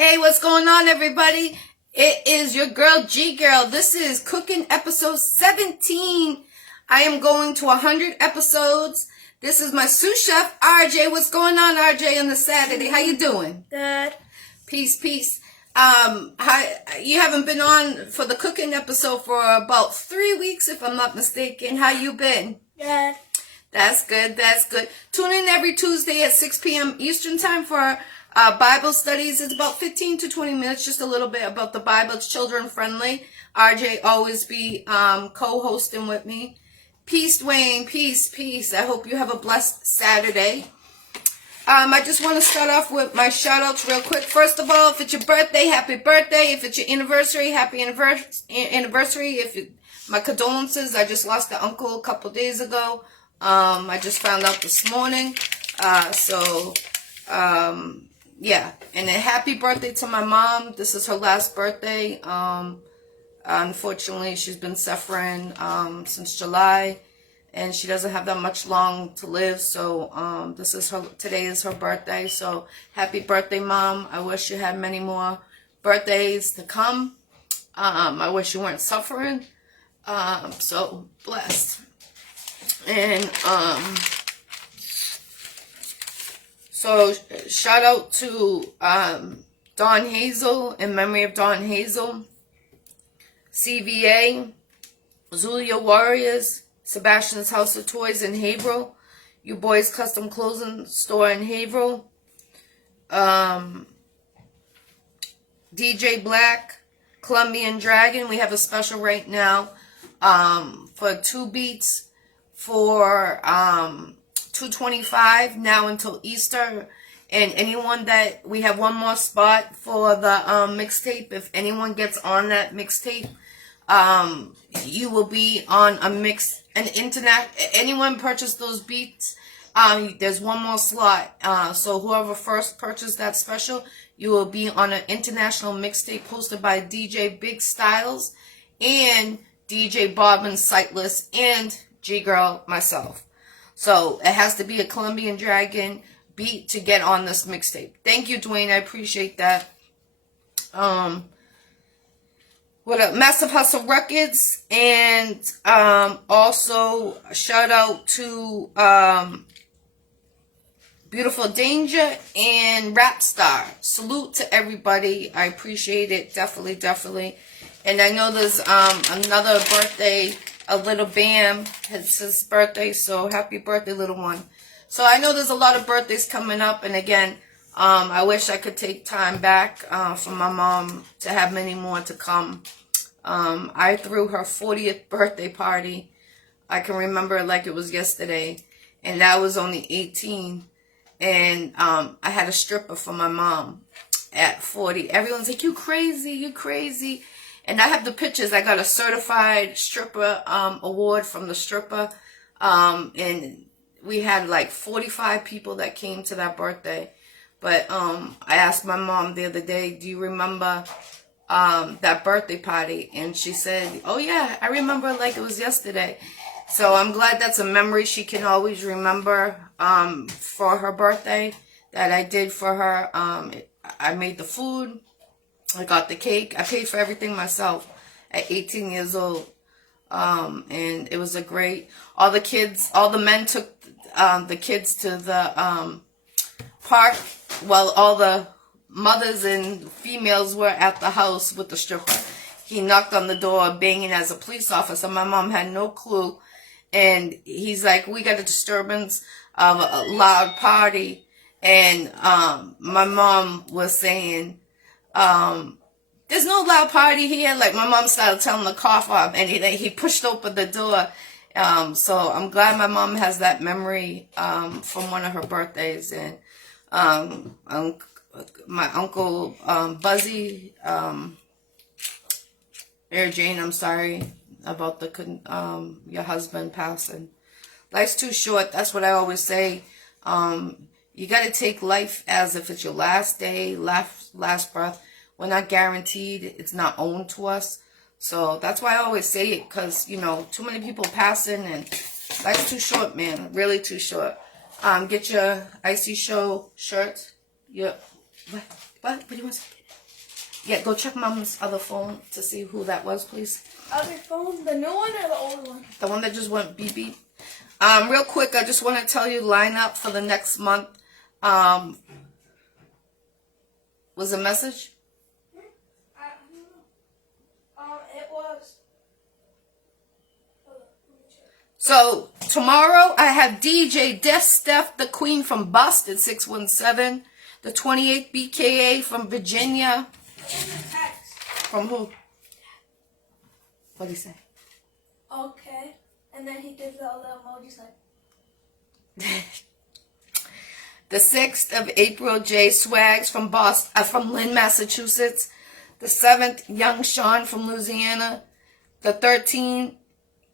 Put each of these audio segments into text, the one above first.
Hey, what's going on, everybody? It is your girl, Ggirl. This is cooking episode 17. I am going to 100 episodes. This is my sous chef, RJ. What's going on, RJ, on the Saturday? How you doing? Good. Peace, peace. You haven't been on for the cooking episode for about 3 weeks, if I'm not mistaken. How you been? Good. That's good. That's good. Tune in every Tuesday at 6 p.m. Eastern time for Bible studies. It's about 15 to 20 minutes, just a little bit about the Bible. It's children friendly. RJ always be co-hosting with me. Peace, Dwayne. Peace, peace. I hope you have a blessed Saturday. I just want to start off with my shout outs real quick. First of all, if it's your birthday, happy birthday. If it's your anniversary, happy anniversary. My condolences. I just lost an uncle a couple days ago. I just found out this morning. Yeah. And then happy birthday to my mom. This is her last birthday. Unfortunately, she's been suffering since July, and she doesn't have that much long to live. So today is her birthday. So happy birthday, Mom. I wish you had many more birthdays to come. I wish you weren't suffering. So blessed. And so shout out to Dawn Hazel, in memory of Dawn Hazel, CVA, Zulia Warriors, Sebastian's House of Toys in Haverhill, You Boys Custom Clothing Store in Haverhill, DJ Black, Colombian Dragon. We have a special right now for 2 beats for $2.25 now until Easter. And anyone that we have one more spot for the mixtape. If anyone gets on that mixtape, you will be on anyone purchase those beats, there's one more slot. So whoever first purchased that special, you will be on an international mixtape hosted by DJ Big Styles and DJ Bob and Sightless and Ggirl, myself. So it has to be a Colombian Dragon beat to get on this mixtape. Thank you, Dwayne. I appreciate that. What up? Massive Hustle Records. And also shout out to Beautiful Danger and Rap Star. Salute to everybody. I appreciate it. Definitely, definitely. And I know there's another birthday. A little Bam, it's his birthday, so happy birthday, little one. So I know there's a lot of birthdays coming up, and again, I wish I could take time back for my mom to have many more to come. I threw her 40th birthday party. I can remember it like it was yesterday, and that was only 18. And I had a stripper for my mom at 40. Everyone's like, you crazy, you crazy. And I have the pictures. I got a certified stripper award from the stripper. And we had like 45 people that came to that birthday. But I asked my mom the other day, do you remember that birthday party? And she said, oh yeah, I remember like it was yesterday. So I'm glad that's a memory she can always remember for her birthday that I did for her. I made the food. I got the cake. I paid for everything myself at 18 years old. And it was a great, all the men took the kids to the park while all the mothers and females were at the house with the stripper. He knocked on the door banging as a police officer. My mom had no clue. And he's like, we got a disturbance of a loud party. And my mom was saying, there's no loud party here. Like my mom started telling the cough off, and he pushed open the door. So I'm glad my mom has that memory from one of her birthdays. And my uncle Buzzy, Air Jane, I'm sorry about your husband passing. Life's too short. That's what I always say. You got to take life as if it's your last day, last breath. We're not guaranteed. It's not owned to us. So that's why I always say it, because, you know, too many people passing, and life's too short, man. Really too short. Get your Iccy Showw shirt. What do you want to say? Yeah, go check Mom's other phone to see who that was, please. Other phone? The new one or the old one? The one that just went beep beep. Real quick, I just want to tell you lineup for the next month. Was a message? I don't know. It was. So tomorrow I have DJ Def Steph, the Queen from Boston, 617. The 28th BKA from Virginia. From who? What did he say? Okay. And then he did the little emojis like. The 6th of April, Jay Swags from Boston, from Lynn, Massachusetts. The 7th, Young Sean from Louisiana. The 13th,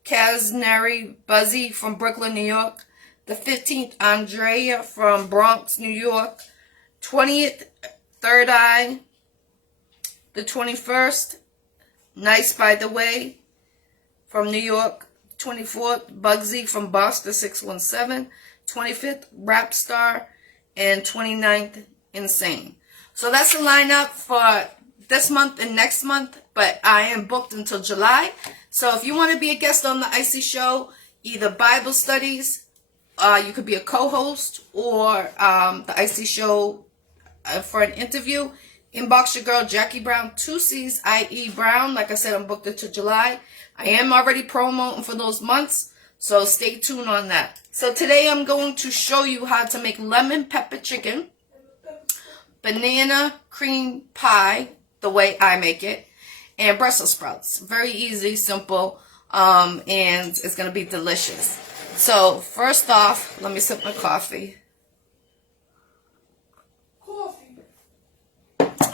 Kaznari Buzzy from Brooklyn, New York. The 15th, Andrea from Bronx, New York. 20th, Third Eye. The 21st, Nice By The Way from New York. 24th, Bugsy from Boston, 617. 25th, Rap Star. And 29th, Insane. So that's the lineup for this month and next month. But I am booked until July. So if you want to be a guest on the Iccy Show, either Bible studies, you could be a co-host, or the Iccy Show for an interview, inbox your girl Jackie Brown, 2C's IE Brown. Like I said, I'm booked until July. I am already promoting for those months, so stay tuned on that. So today I'm going to show you how to make lemon pepper chicken, banana cream pie, the way I make it, and Brussels sprouts. Very easy, simple, and it's going to be delicious. So first off, let me sip my coffee.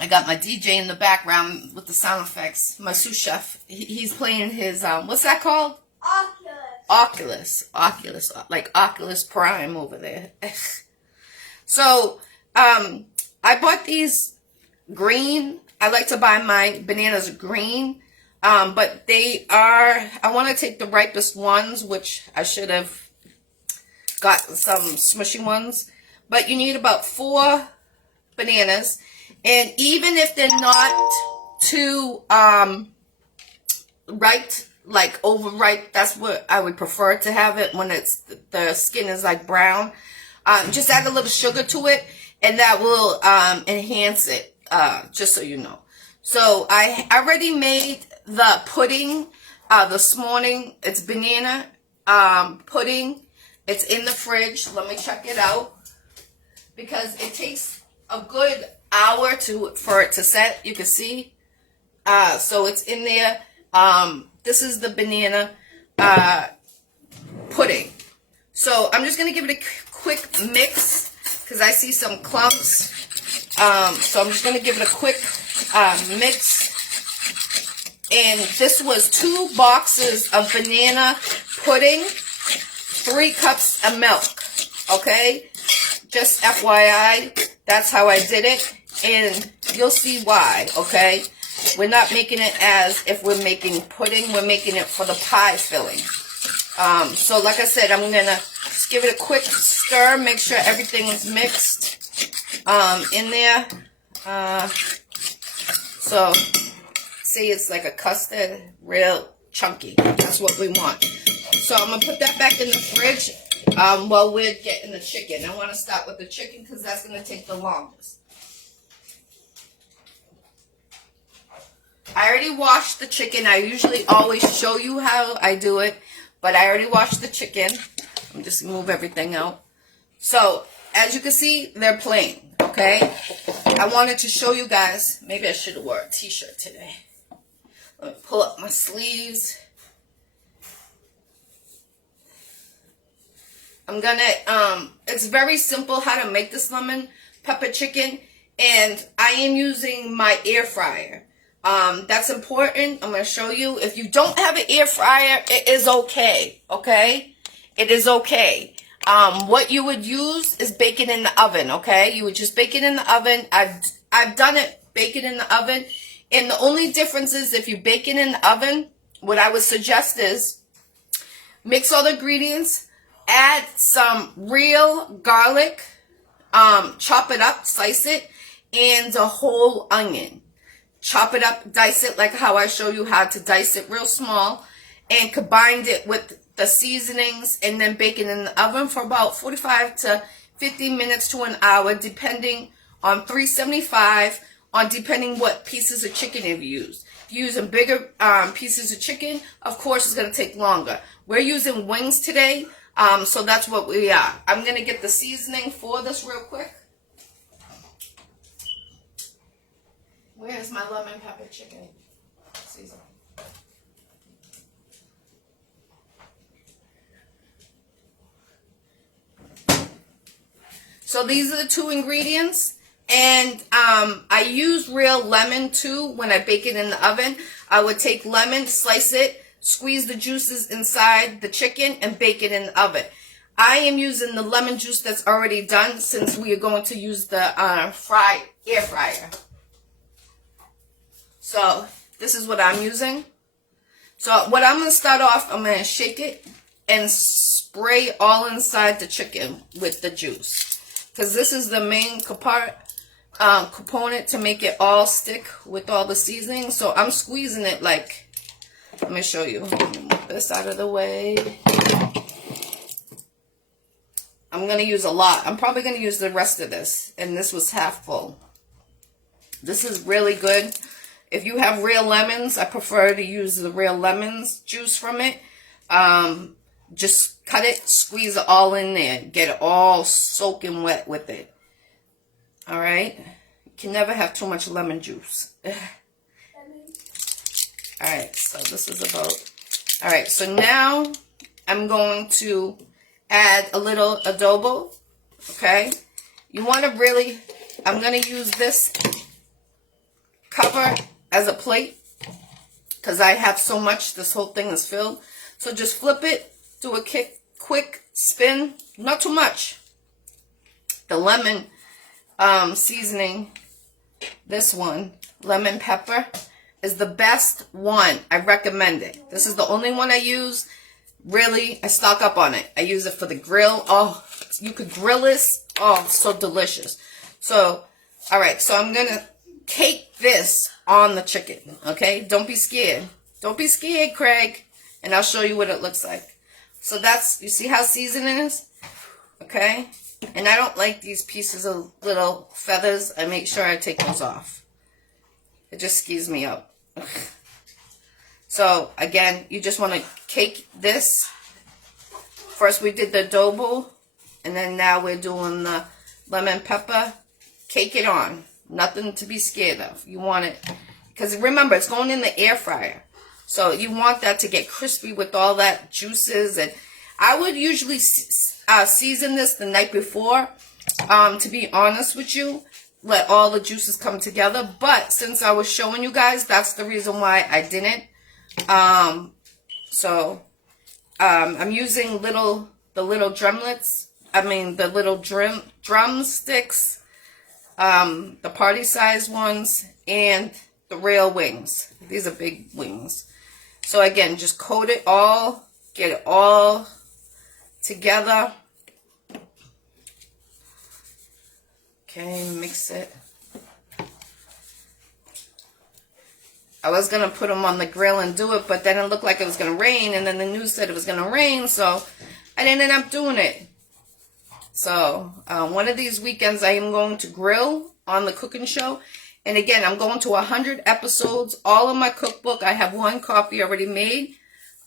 I got my DJ in the background with the sound effects. My sous chef, he's playing his, what's that called? Oculus, like Oculus Prime over there. So, I bought these green. I like to buy my bananas green, but they are, I want to take the ripest ones, which I should have got some smushy ones. But you need about 4 bananas. And even if they're not too ripe, like overripe, that's what I would prefer to have it when it's the skin is like brown. Just add a little sugar to it, and that will enhance it, just so you know. So I already made the pudding this morning. It's banana pudding. It's in the fridge. Let me check it out, because it takes a good hour for it to set. You can see, so it's in there. This is the banana pudding. So I'm just gonna give it a quick mix because I see some clumps. So I'm just gonna give it a quick mix. And this was 2 boxes of banana pudding, 3 cups of milk. Okay, just FYI, that's how I did it. And you'll see why, okay? We're not making it as if we're making pudding. We're making it for the pie filling. So like I said, I'm going to just give it a quick stir. Make sure everything is mixed in there. So, see, it's like a custard, real chunky. That's what we want. So I'm going to put that back in the fridge while we're getting the chicken. I want to start with the chicken because that's going to take the longest. I already washed the chicken. I usually always show you how I do it, but I already washed the chicken. I'm just move everything out. So, as you can see, they're plain, okay? I wanted to show you guys. Maybe I should have wore a t-shirt today. Let me pull up my sleeves. I'm gonna, it's very simple how to make this lemon pepper chicken, and I am using my air fryer. That's important. I'm going to show you. If you don't have an air fryer, it is okay. Okay? It is okay. What you would use is bake it in the oven. Okay? You would just bake it in the oven. I've done it, bake it in the oven. And the only difference is if you bake it in the oven, what I would suggest is mix all the ingredients, add some real garlic, chop it up, slice it, and a whole onion. chop it up, dice it like how I show you how to dice it real small, and combined it with the seasonings, and then bake it in the oven for about 45 to 50 minutes to an hour, depending on 375, on depending what pieces of chicken you've used. If you're using bigger pieces of chicken, of course it's going to take longer. We're using wings today, so that's what we are. I'm going to get the seasoning for this real quick. Where's my lemon pepper chicken seasoning? So these are the 2 ingredients, and I use real lemon too when I bake it in the oven. I would take lemon, slice it, squeeze the juices inside the chicken, and bake it in the oven. I am using the lemon juice that's already done, since we are going to use the air fryer. So this is what I'm using. So what I'm going to start off, I'm going to shake it and spray all inside the chicken with the juice. Because this is the main component to make it all stick with all the seasoning. So I'm squeezing it like, let me show you. Let me move this out of the way. I'm going to use a lot. I'm probably going to use the rest of this. And this was half full. This is really good. If you have real lemons, I prefer to use the real lemons juice from it. Just cut it, squeeze it all in there. Get it all soaking wet with it. Alright? You can never have too much lemon juice. Alright, so this is about... Alright, so now I'm going to add a little adobo. Okay? You want to really... I'm going to use this cover as a plate, because I have so much, this whole thing is filled. So just flip it. Do a quick spin, not too much. The lemon seasoning, this one, lemon pepper, is the best one. I recommend it. This is the only one I use. Really, I stock up on it. I use it for the grill. Oh, you could grill this. Oh, so delicious. So, all right, so I'm going to cake this on the chicken, okay? Don't be scared. Don't be scared, Craig. And I'll show you what it looks like. So that's, you see how seasoned it is? Okay? And I don't like these pieces of little feathers. I make sure I take those off. It just skews me up. So, again, you just want to cake this. First we did the adobo, and then now we're doing the lemon pepper. Cake it on. Nothing to be scared of. You want it, because remember, it's going in the air fryer. So you want that to get crispy with all that juices. And I would usually season this the night before, to be honest with you. Let all the juices come together. But since I was showing you guys, that's the reason why I didn't. I'm using the little drumlets. I mean, the little drumsticks. The party size ones. And the real wings. These are big wings. So again, just coat it all, get it all together. Okay, mix it. I was going to put them on the grill and do it, but then it looked like it was going to rain, and then the news said it was going to rain, so I didn't end up doing it. So, one of these weekends I am going to grill on the cooking show. And again, I'm going to 100 episodes, all in my cookbook. I have 1 copy already made.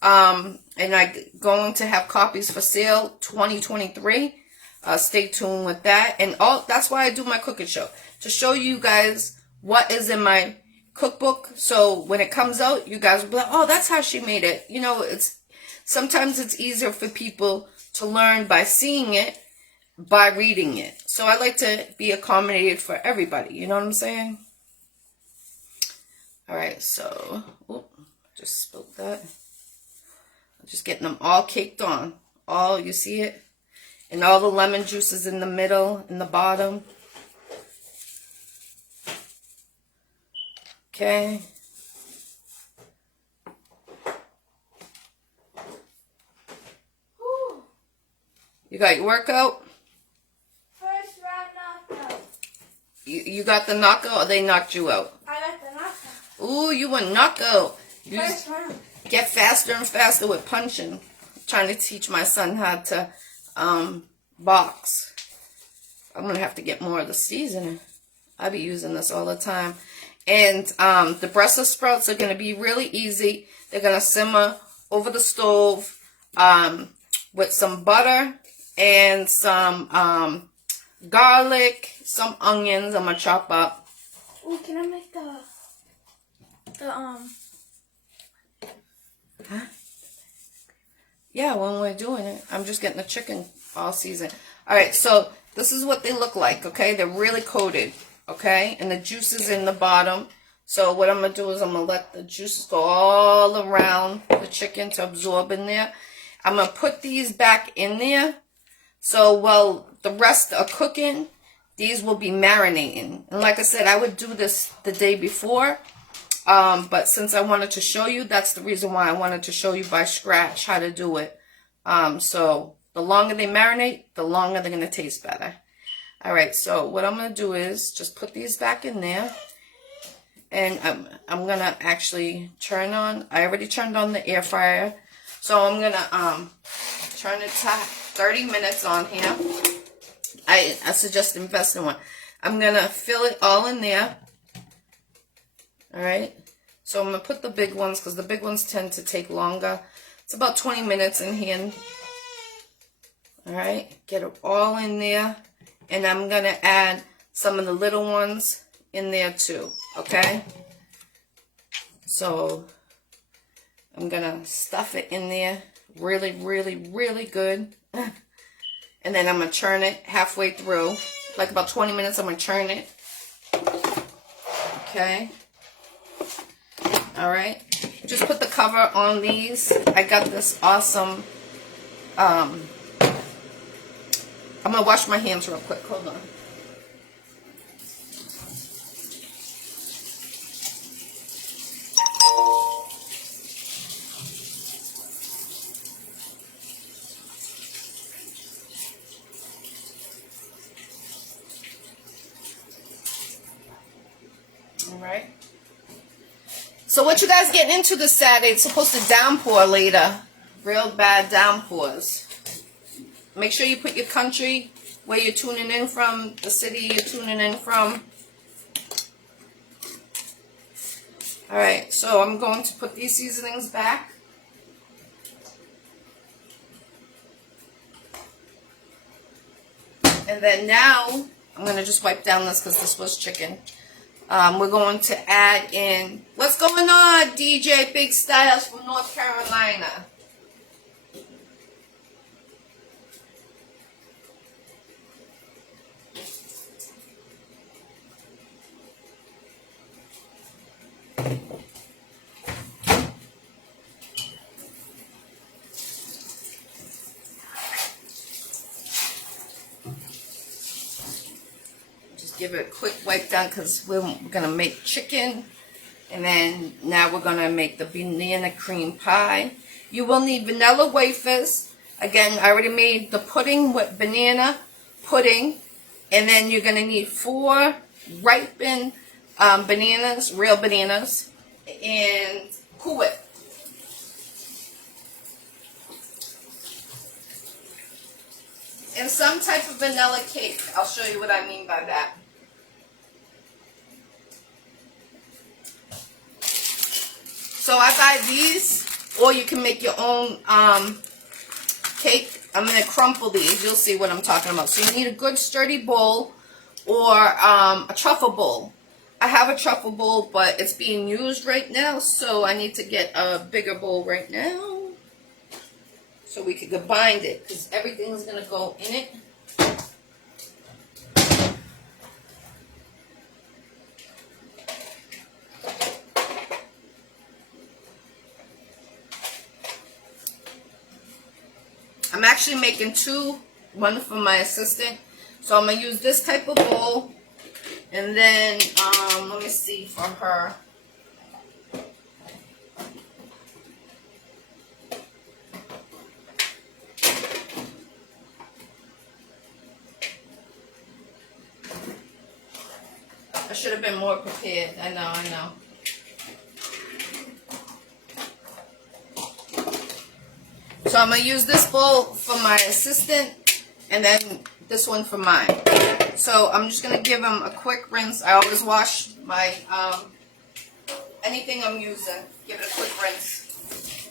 And I'm going to have copies for sale 2023. Stay tuned with that. And that's why I do my cooking show. To show you guys what is in my cookbook. So when it comes out, you guys will be like, oh, that's how she made it. You know, sometimes it's easier for people to learn by seeing it, by reading it. So I like to be accommodated for everybody. You know what I'm saying? All right, so, just spilled that. I'm just getting them all caked on. All, you see it? And all the lemon juice is in the middle, in the bottom. Okay. Whew. You got your workout? First round knockout. You got the knockout, or they knocked you out? I got the knockout. Ooh, you a knuckle. You First round. get faster and faster with punching. Trying to teach my son how to box. I'm going to have to get more of the seasoning. I be using this all the time. And the Brussels sprouts are going to be really easy. They're going to simmer over the stove with some butter and some garlic, some onions I'm going to chop up. Ooh, can I make the Huh? Yeah, when we're doing it. I'm just getting the chicken all seasoned. Alright, so this is what they look like, okay? They're really coated, okay? And the juice is in the bottom. So what I'm going to do is I'm going to let the juices go all around the chicken to absorb in there. I'm going to put these back in there. So while the rest are cooking, these will be marinating. And like I said, I would do this the day before. But since I wanted to show you, that's the reason why I wanted to show you by scratch how to do it. So the longer they marinate, the longer they're going to taste better. Alright, so what I'm going to do is just put these back in there. And I'm going to actually turn on, I already turned on the air fryer. So I'm going to turn it to 30 minutes on here. I suggest invest in one. I'm going to fill it all in there. Alright, so I'm going to put the big ones because the big ones tend to take longer. It's about 20 minutes in here. Alright, get it all in there. And I'm going to add some of the little ones in there too. Okay, so I'm going to stuff it in there really, really, really good. And then I'm going to churn it halfway through. Like about 20 minutes, I'm going to churn it. Okay. Alright, just put the cover on these. I got this awesome, I'm going to wash my hands real quick, hold on. Alright. So what you guys getting into this Saturday? It's supposed to downpour later. Real bad downpours. Make sure you put your country, where you're tuning in from, the city you're tuning in from. Alright, so I'm going to put these seasonings back. And then now, I'm going to just wipe down this because this was chicken. We're going to add in, what's going on, DJ Big Styles from North Carolina? Give it a quick wipe down because we're going to make chicken. And then now we're going to make the banana cream pie. You will need vanilla wafers. Again, I already made the pudding with banana pudding. And then you're going to need 4 ripened bananas, real bananas, and Cool Whip. And some type of vanilla cake. I'll show you what I mean by that. So I buy these, or you can make your own cake. I'm going to crumple these. You'll see what I'm talking about. So you need a good sturdy bowl or a truffle bowl. I have a truffle bowl, but it's being used right now, so I need to get a bigger bowl right now so we can bind it, because everything's going to go in it. I'm actually making 2, one for my assistant. So I'm going to use this type of bowl. And then, let me see for her. I should have been more prepared. I know. So I'm going to use this bowl for my assistant and then this one for mine. So I'm just going to give them a quick rinse. I always wash my, anything I'm using, give it a quick rinse.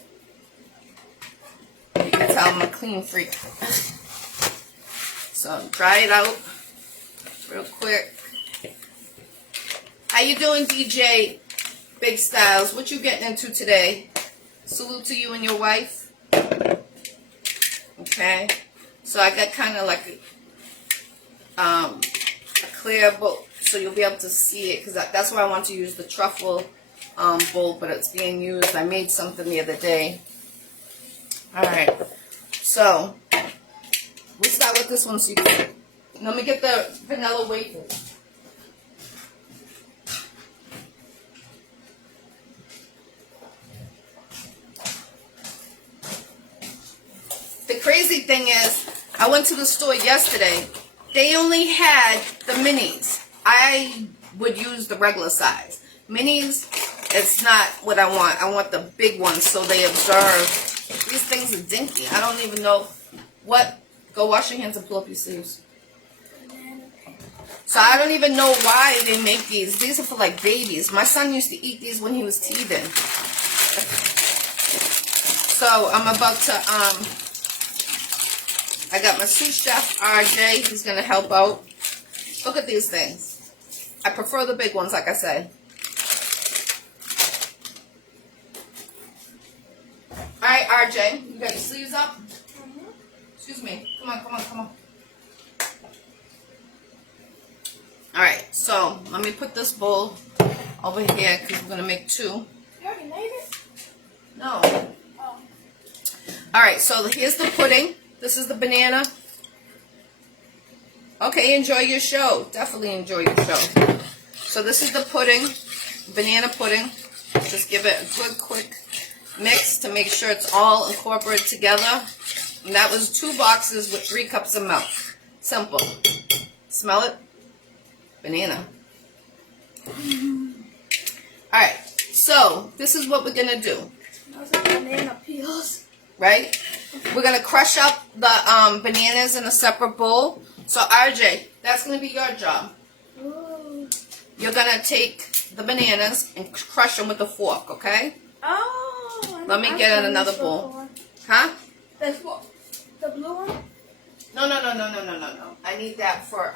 You can tell I'm a clean freak. So dry it out real quick. How you doing, DJ Big Styles? What you getting into today? Salute to you and your wife. Okay. So I got kind of like a clear bowl, so you'll be able to see it, because that's why I want to use the truffle bowl, but it's being used. I made something the other day. Alright. So we'll start with this one. So you can, let me get the vanilla wafers. The crazy thing is, I went to the store yesterday. They only had the minis. I would use the regular size. Minis, it's not what I want. I want the big ones so they absorb. These things are dinky. I don't even know what. Go wash your hands and pull up your sleeves. So I don't even know why they make these. These are for like babies. My son used to eat these when he was teething. So I'm about to, I got my sous chef, RJ. He's going to help out. Look at these things. I prefer the big ones, like I said. Alright, RJ. You got your sleeves up? Excuse me. Come on, come on, come on. Alright, so let me put this bowl over here because we're going to make two. You already made it? No. Oh. Alright, so here's the pudding. This is the banana. Okay, enjoy your show. Definitely enjoy your show. So this is the pudding, banana pudding. Just give it a good quick mix to make sure it's all incorporated together. And that was 2 boxes with 3 cups of milk. Simple. Smell it? Banana. Alright, so this is what we're going to do. Smells like banana peels. Right? We're going to crush up the bananas in a separate bowl. So RJ, that's going to be your job. Ooh. You're going to take the bananas and crush them with a fork, okay? Oh. Let me get in another bowl. Huh? That's what? The blue one? No. I need that for,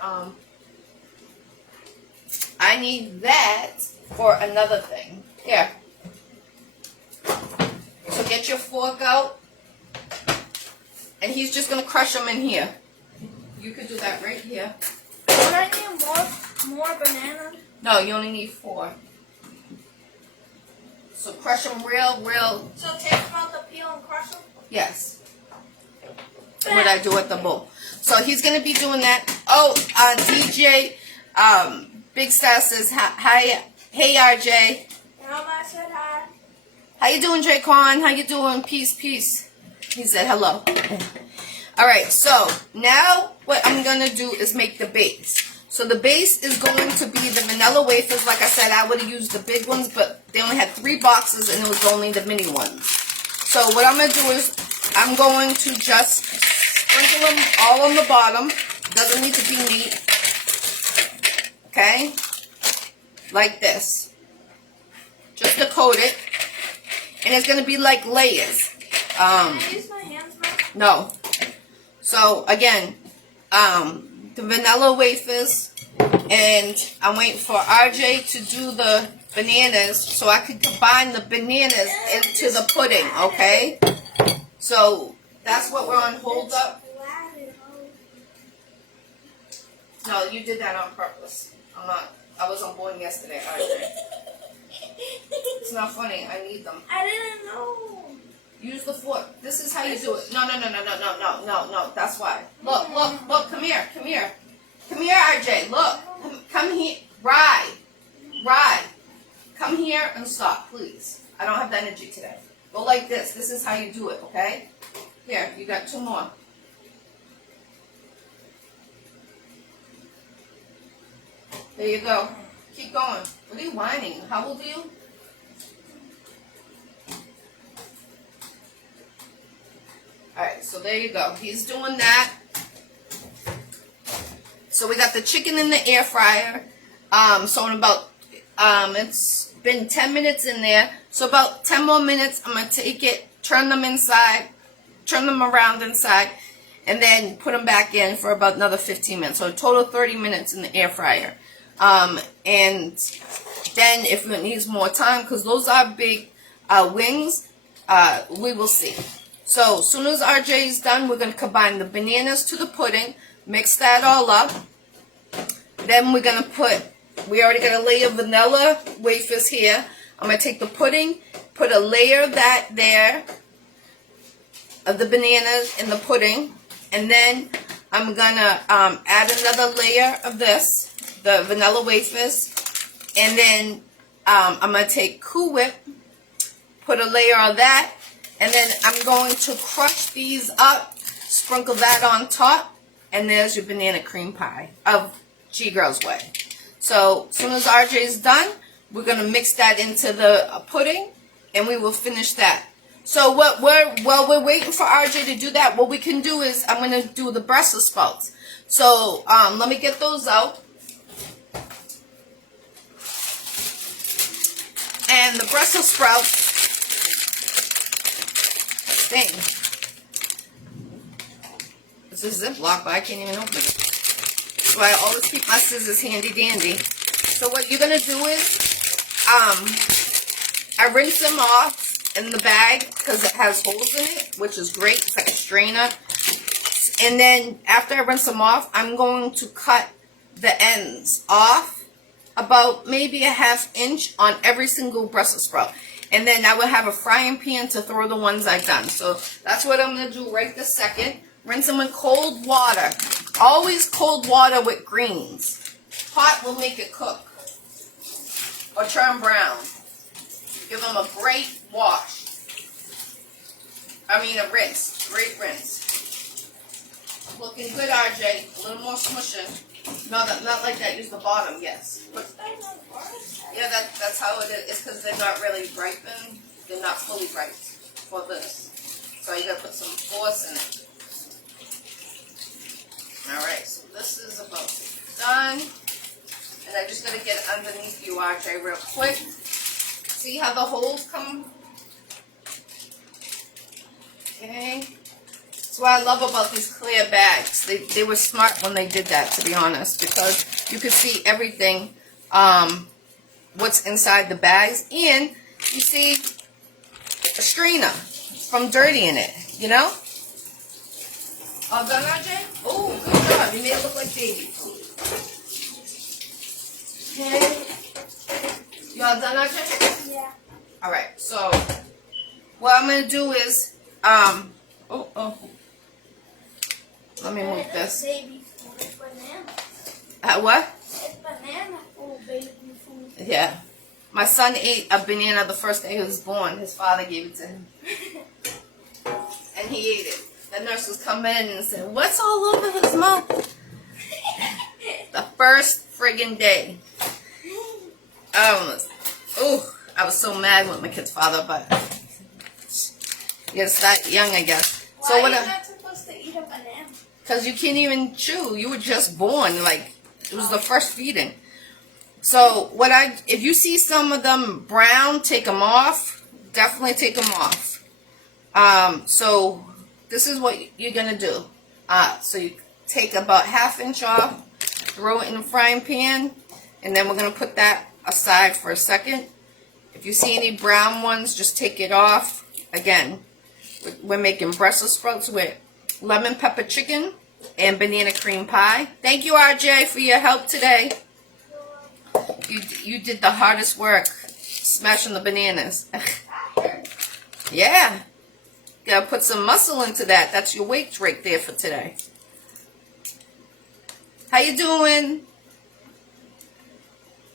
I need that for another thing. Here. So get your fork out. And he's just going to crush them in here. You could do that right here. Would I need more bananas? No, you only need 4. So crush them real. So take them out the peel and crush them? Yes. What I do at the bowl. So he's going to be doing that. Oh, DJ Big Star says, hi. Hey, RJ. Mama said hi. How you doing, Draquan? How you doing? Peace. He said hello. Alright, so now what I'm going to do is make the base. So the base is going to be the vanilla wafers. Like I said, I would have used the big ones, but they only had 3 boxes and it was only the mini ones. So what I'm going to do is I'm going to just sprinkle them all on the bottom. Doesn't need to be neat. Okay? Like this. Just to coat it. And it's going to be like layers. Can I use my hands now? No. So again, the vanilla wafers, and I'm waiting for RJ to do the bananas so I can combine the bananas into the pudding, okay? So that's what we're on hold up. No, you did that on purpose. I was on board yesterday, RJ. It's not funny. I need them. I didn't know. Use the fork. This is how you do it. No. That's why. Look. Come here. Come here, RJ. Look. Come here. Ride. Come here and stop, please. I don't have the energy today. Go like this. This is how you do it, okay? Here, you got 2 more. There you go. Keep going. What are you whining? How old are you? Alright, so there you go. He's doing that. So we got the chicken in the air fryer. So in about, it's been 10 minutes in there. So about 10 more minutes, I'm going to take it, turn them around inside, and then put them back in for about another 15 minutes. So a total of 30 minutes in the air fryer. And then if it needs more time, because those are big wings, we will see. So as soon as RJ is done, we're going to combine the bananas to the pudding, mix that all up. Then we're going to put, we already got a layer of vanilla wafers here. I'm going to take the pudding, put a layer of that there, of the bananas in the pudding. And then I'm going to add another layer of this, the vanilla wafers. And then I'm going to take Cool Whip, put a layer of that. And then I'm going to crush these up, sprinkle that on top. And there's your banana cream pie of Ggirl's way. So as soon as RJ's done, we're going to mix that into the pudding, and we will finish that. So while we're waiting for RJ to do that, what we can do is I'm going to do the Brussels sprouts. So let me get those out. And the Brussels sprouts thing. It's a Ziploc, but I can't even open it. So I always keep my scissors handy dandy. So what you're going to do is, I rinse them off in the bag because it has holes in it, which is great. It's like a strainer. And then after I rinse them off, I'm going to cut the ends off about maybe a ½ inch on every single Brussels sprout. And then I will have a frying pan to throw the ones I've done. So that's what I'm going to do right this second. Rinse them in cold water. Always cold water with greens. Hot will make it cook or turn brown. Give them a great wash. I mean a rinse. Great rinse. Looking good, RJ. A little more smushing. No, not like that. Use the bottom, yes. Yeah, that's how it is. It's because they're not really ripened. They're not fully ripe for this. So you gotta put some force in it. Alright, so this is about done. And I just gotta get it underneath you, RJ, real quick. See how the holes come? Okay. That's what I love about these clear bags. They were smart when they did that, to be honest, because you could see everything, what's inside the bags, and you see a strainer from dirty in it, you know? All done, RJ? Oh, good job. You made it look like baby food. Okay. You all done, RJ? Yeah. Alright, so what I'm going to do is, let me move this. Baby food. It's banana. What? It's banana food, baby food. Yeah. My son ate a banana the first day he was born. His father gave it to him. And he ate it. The nurses come in and said, "What's all over his mouth?" The first friggin' day. I was so mad with my kid's father, but you gotta start young, I guess. Why are you not supposed to eat a banana? Because you can't even chew. You were just born. Like, it was the first feeding. So, if you see some of them brown, take them off. Definitely take them off. So, this is what you're going to do. So, you take about ½ inch off, throw it in the frying pan, and then we're going to put that aside for a second. If you see any brown ones, just take it off. Again, we're making Brussels sprouts with lemon pepper chicken and banana cream pie. Thank you, RJ, for your help today. You did the hardest work, smashing the bananas. Yeah. Gotta put some muscle into that. That's your weight right there for today. How you doing?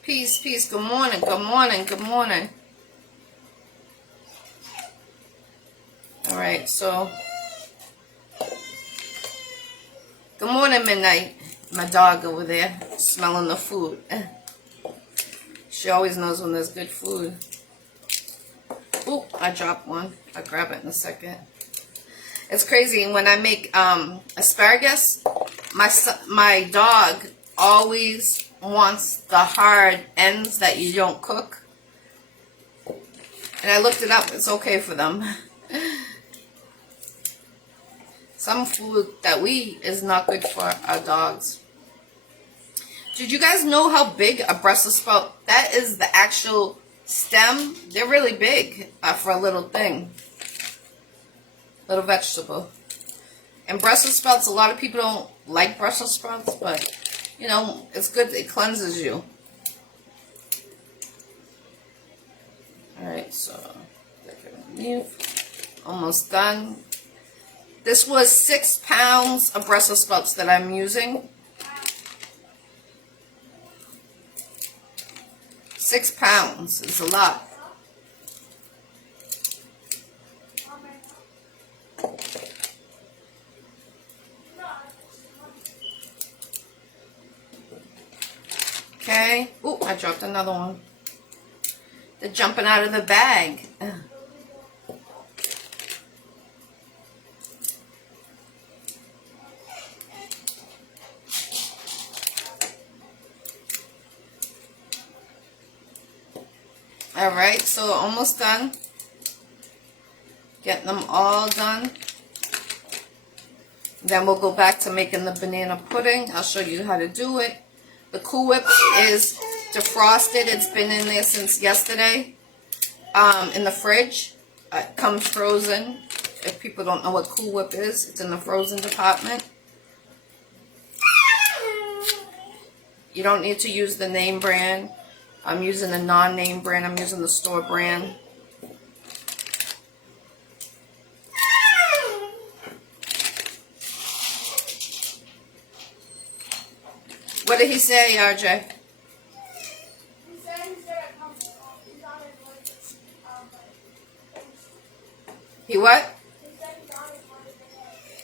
Peace, peace. Good morning, good morning, good morning. Alright, so good morning, Midnight. My dog over there smelling the food. She always knows when there's good food. Ooh, I dropped one. I'll grab it in a second. It's crazy. When I make asparagus, my dog always wants the hard ends that you don't cook. And I looked it up. It's okay for them. Some food that we eat is not good for our dogs. Did you guys know how big a Brussels sprout? That is the actual stem. They're really big for a little thing. Little vegetable. And Brussels sprouts, a lot of people don't like Brussels sprouts, but you know, it's good. It cleanses you. Alright, so almost done. This was 6 pounds of Brussels sprouts that I'm using. 6 pounds is a lot. Okay. Oh, I dropped another one. They're jumping out of the bag. Alright, so almost done. Getting them all done. Then we'll go back to making the banana pudding. I'll show you how to do it. The Cool Whip is defrosted. It's been in there since yesterday. In the fridge. It comes frozen. If people don't know what Cool Whip is, it's in the frozen department. You don't need to use the name brand. I'm using the non-name brand. I'm using the store brand. What did he say, RJ? He said it comes he's on his way to, He what? he said he's on his way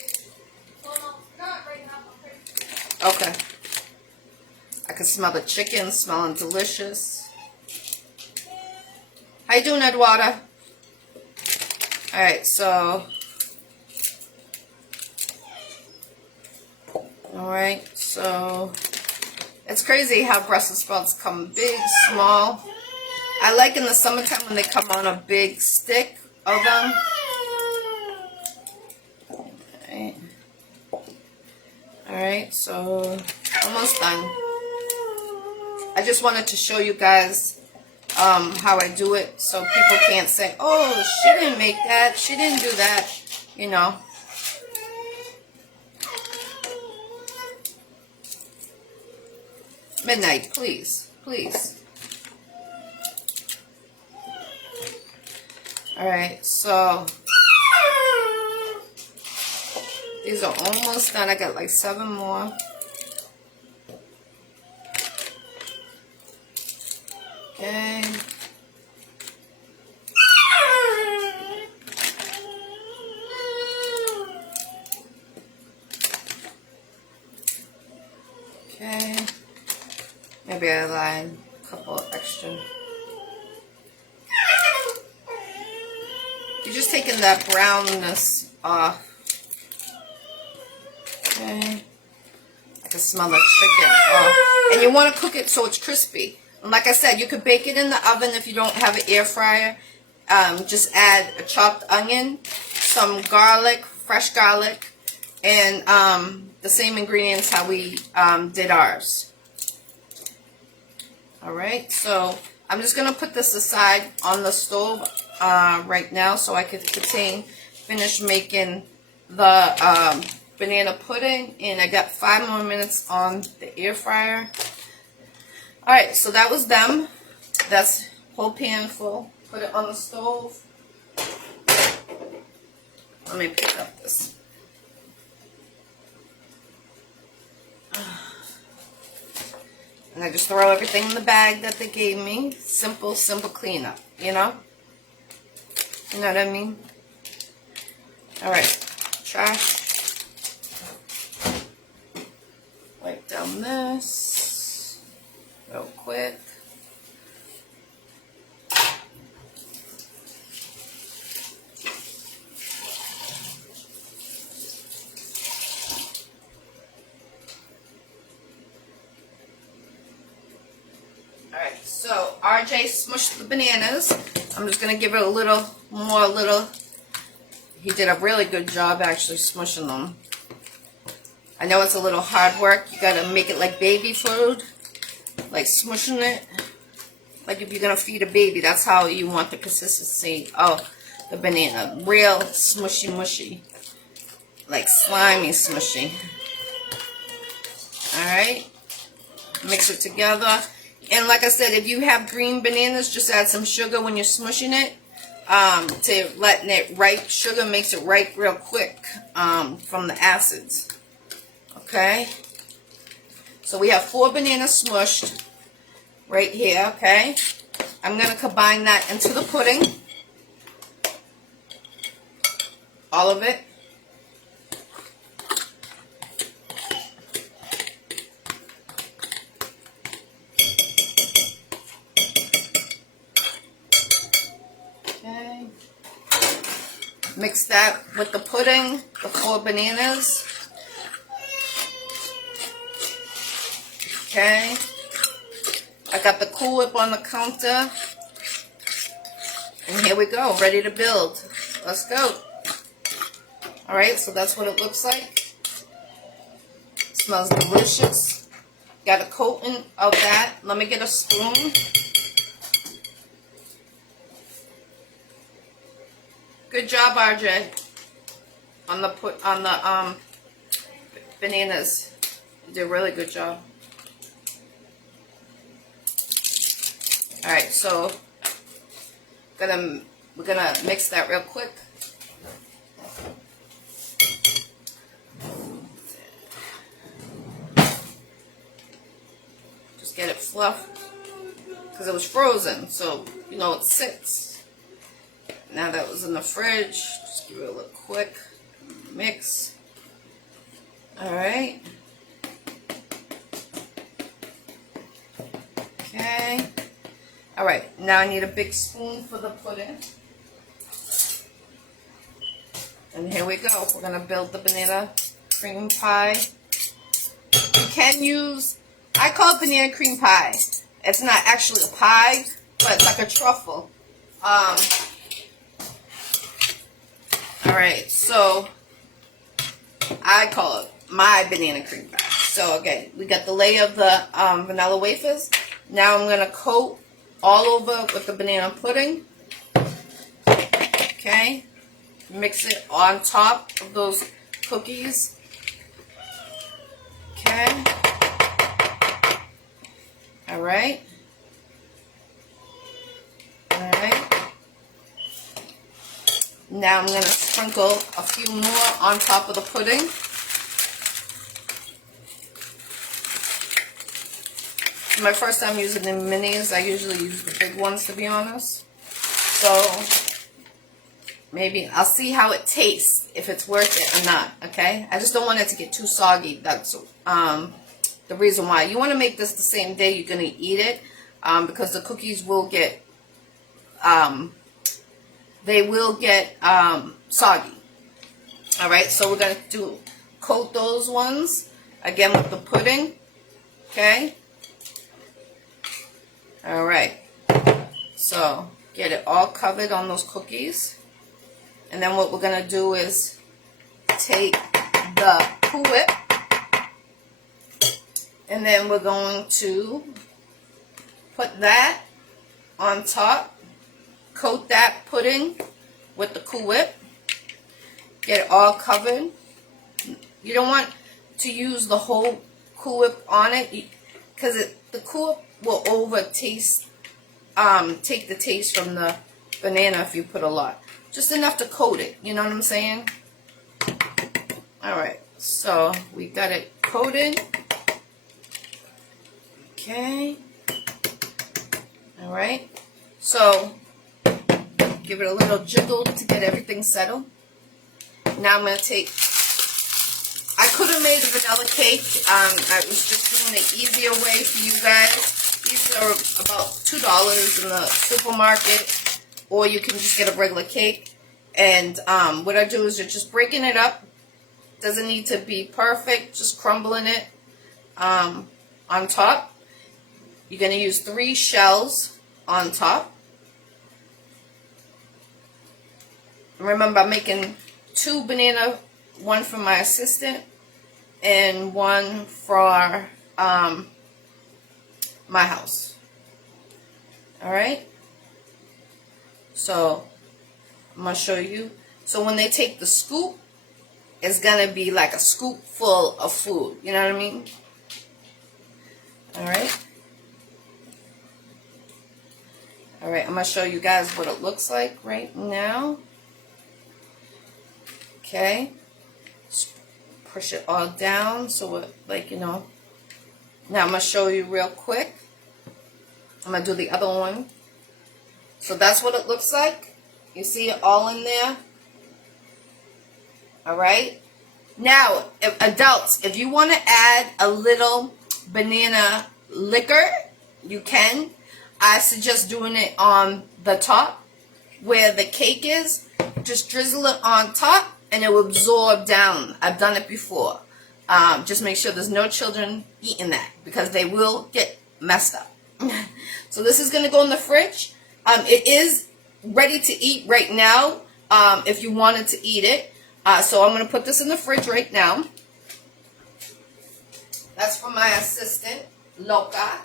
to, well, no, not right now, but Okay. I can smell the chicken, smelling delicious. How you doing, Eduardo? Alright, so. Alright, so. It's crazy how Brussels sprouts come big, small. I like in the summertime when they come on a big stick of them. Alright, so almost done. I just wanted to show you guys how I do it so people can't say, oh, she didn't make that, she didn't do that, you know. Midnight, please, please. Alright, so these are almost done. I got like 7 more. Okay. Okay. Maybe I lied. A couple extra. You're just taking that brownness off. Okay. I can smell the chicken. Oh. And you want to cook it so it's crispy. And like I said, you could bake it in the oven if you don't have an air fryer. Just add a chopped onion, some garlic, fresh garlic, and the same ingredients how we did ours. Alright, so I'm just going to put this aside on the stove right now so I can finish making the banana pudding. And I got 5 more minutes on the air fryer. Alright, so that was them. That's whole pan full. Put it on the stove. Let me pick up this. And I just throw everything in the bag that they gave me. Simple, simple cleanup, you know? You know what I mean? Alright, trash. Wipe down this real quick. RJ smushed the bananas. I'm just going to give it a little more. He did a really good job actually smushing them. I know it's a little hard work. You got to make it like baby food. Like smushing it. Like if you're going to feed a baby, that's how you want the consistency of the banana. Real smushy mushy. Like slimy smushy. Alright. Mix it together. And like I said, if you have green bananas, just add some sugar when you're smushing it. To letting it ripe. Sugar makes it ripe real quick from the acids. Okay. So we have 4 bananas smushed right here. Okay. I'm going to combine that into the pudding. All of it. Okay. Mix that with the pudding, the 4 bananas. Okay. I got the Cool Whip on the counter. And here we go, ready to build. Let's go. Alright, so that's what it looks like. Smells delicious. Got a coating of that. Let me get a spoon. Good job, RJ. On the bananas. You did a really good job. Alright, so we're gonna mix that real quick. Just get it fluffed because it was frozen, so you know it sits. Now that was in the fridge, just give it a little quick mix. Alright. Okay. Alright, now I need a big spoon for the pudding. And here we go. We're going to build the banana cream pie. You can use, I call it banana cream pie. It's not actually a pie, but it's like a truffle. Alright, so I call it my banana cream pie. So, okay, we got the layer of the vanilla wafers. Now I'm going to coat all over with the banana pudding. Okay. Mix it on top of those cookies. Okay. Alright. Alright. Now I'm going to sprinkle a few more on top of the pudding. My first time using the minis. I usually use the big ones, to be honest. So maybe I'll see how it tastes, if it's worth it or not. Okay, I just don't want it to get too soggy. That's the reason why. You want to make this the same day you're gonna eat it, because the cookies will get soggy. All right, so we're gonna coat those ones again with the pudding. Okay. Alright, so get it all covered on those cookies. And then what we're going to do is take the Cool Whip. And then we're going to put that on top. Coat that pudding with the Cool Whip. Get it all covered. You don't want to use the whole Cool Whip on it, because the Cool Whip will take the taste from the banana if you put a lot. Just enough to coat it, you know what I'm saying? Alright, so we got it coated. Okay. Alright, so give it a little jiggle to get everything settled. Now I'm going to take, I could have made a vanilla cake. I was just doing the easier way for you guys. These are about $2 in the supermarket, or you can just get a regular cake. And what I do is you're just breaking it up. Doesn't need to be perfect, just crumbling it on top. You're going to use 3 shells on top. Remember, I'm making 2 banana, one for my assistant and one for my house. Alright? So, I'm going to show you. So when they take the scoop, it's going to be like a scoop full of food. You know what I mean? Alright? Alright, I'm going to show you guys what it looks like right now. Okay? Push it all down so it, like, you know. Now I'm going to show you real quick. I'm going to do the other one. So that's what it looks like. You see it all in there. Alright. Now, adults, if you want to add a little banana liquor, you can. I suggest doing it on the top where the cake is. Just drizzle it on top and it will absorb down. I've done it before. Just make sure there's no children eating that because they will get messed up. So this is going to go in the fridge. It is ready to eat right now if you wanted to eat it. So I'm going to put this in the fridge right now. That's for my assistant, Loca.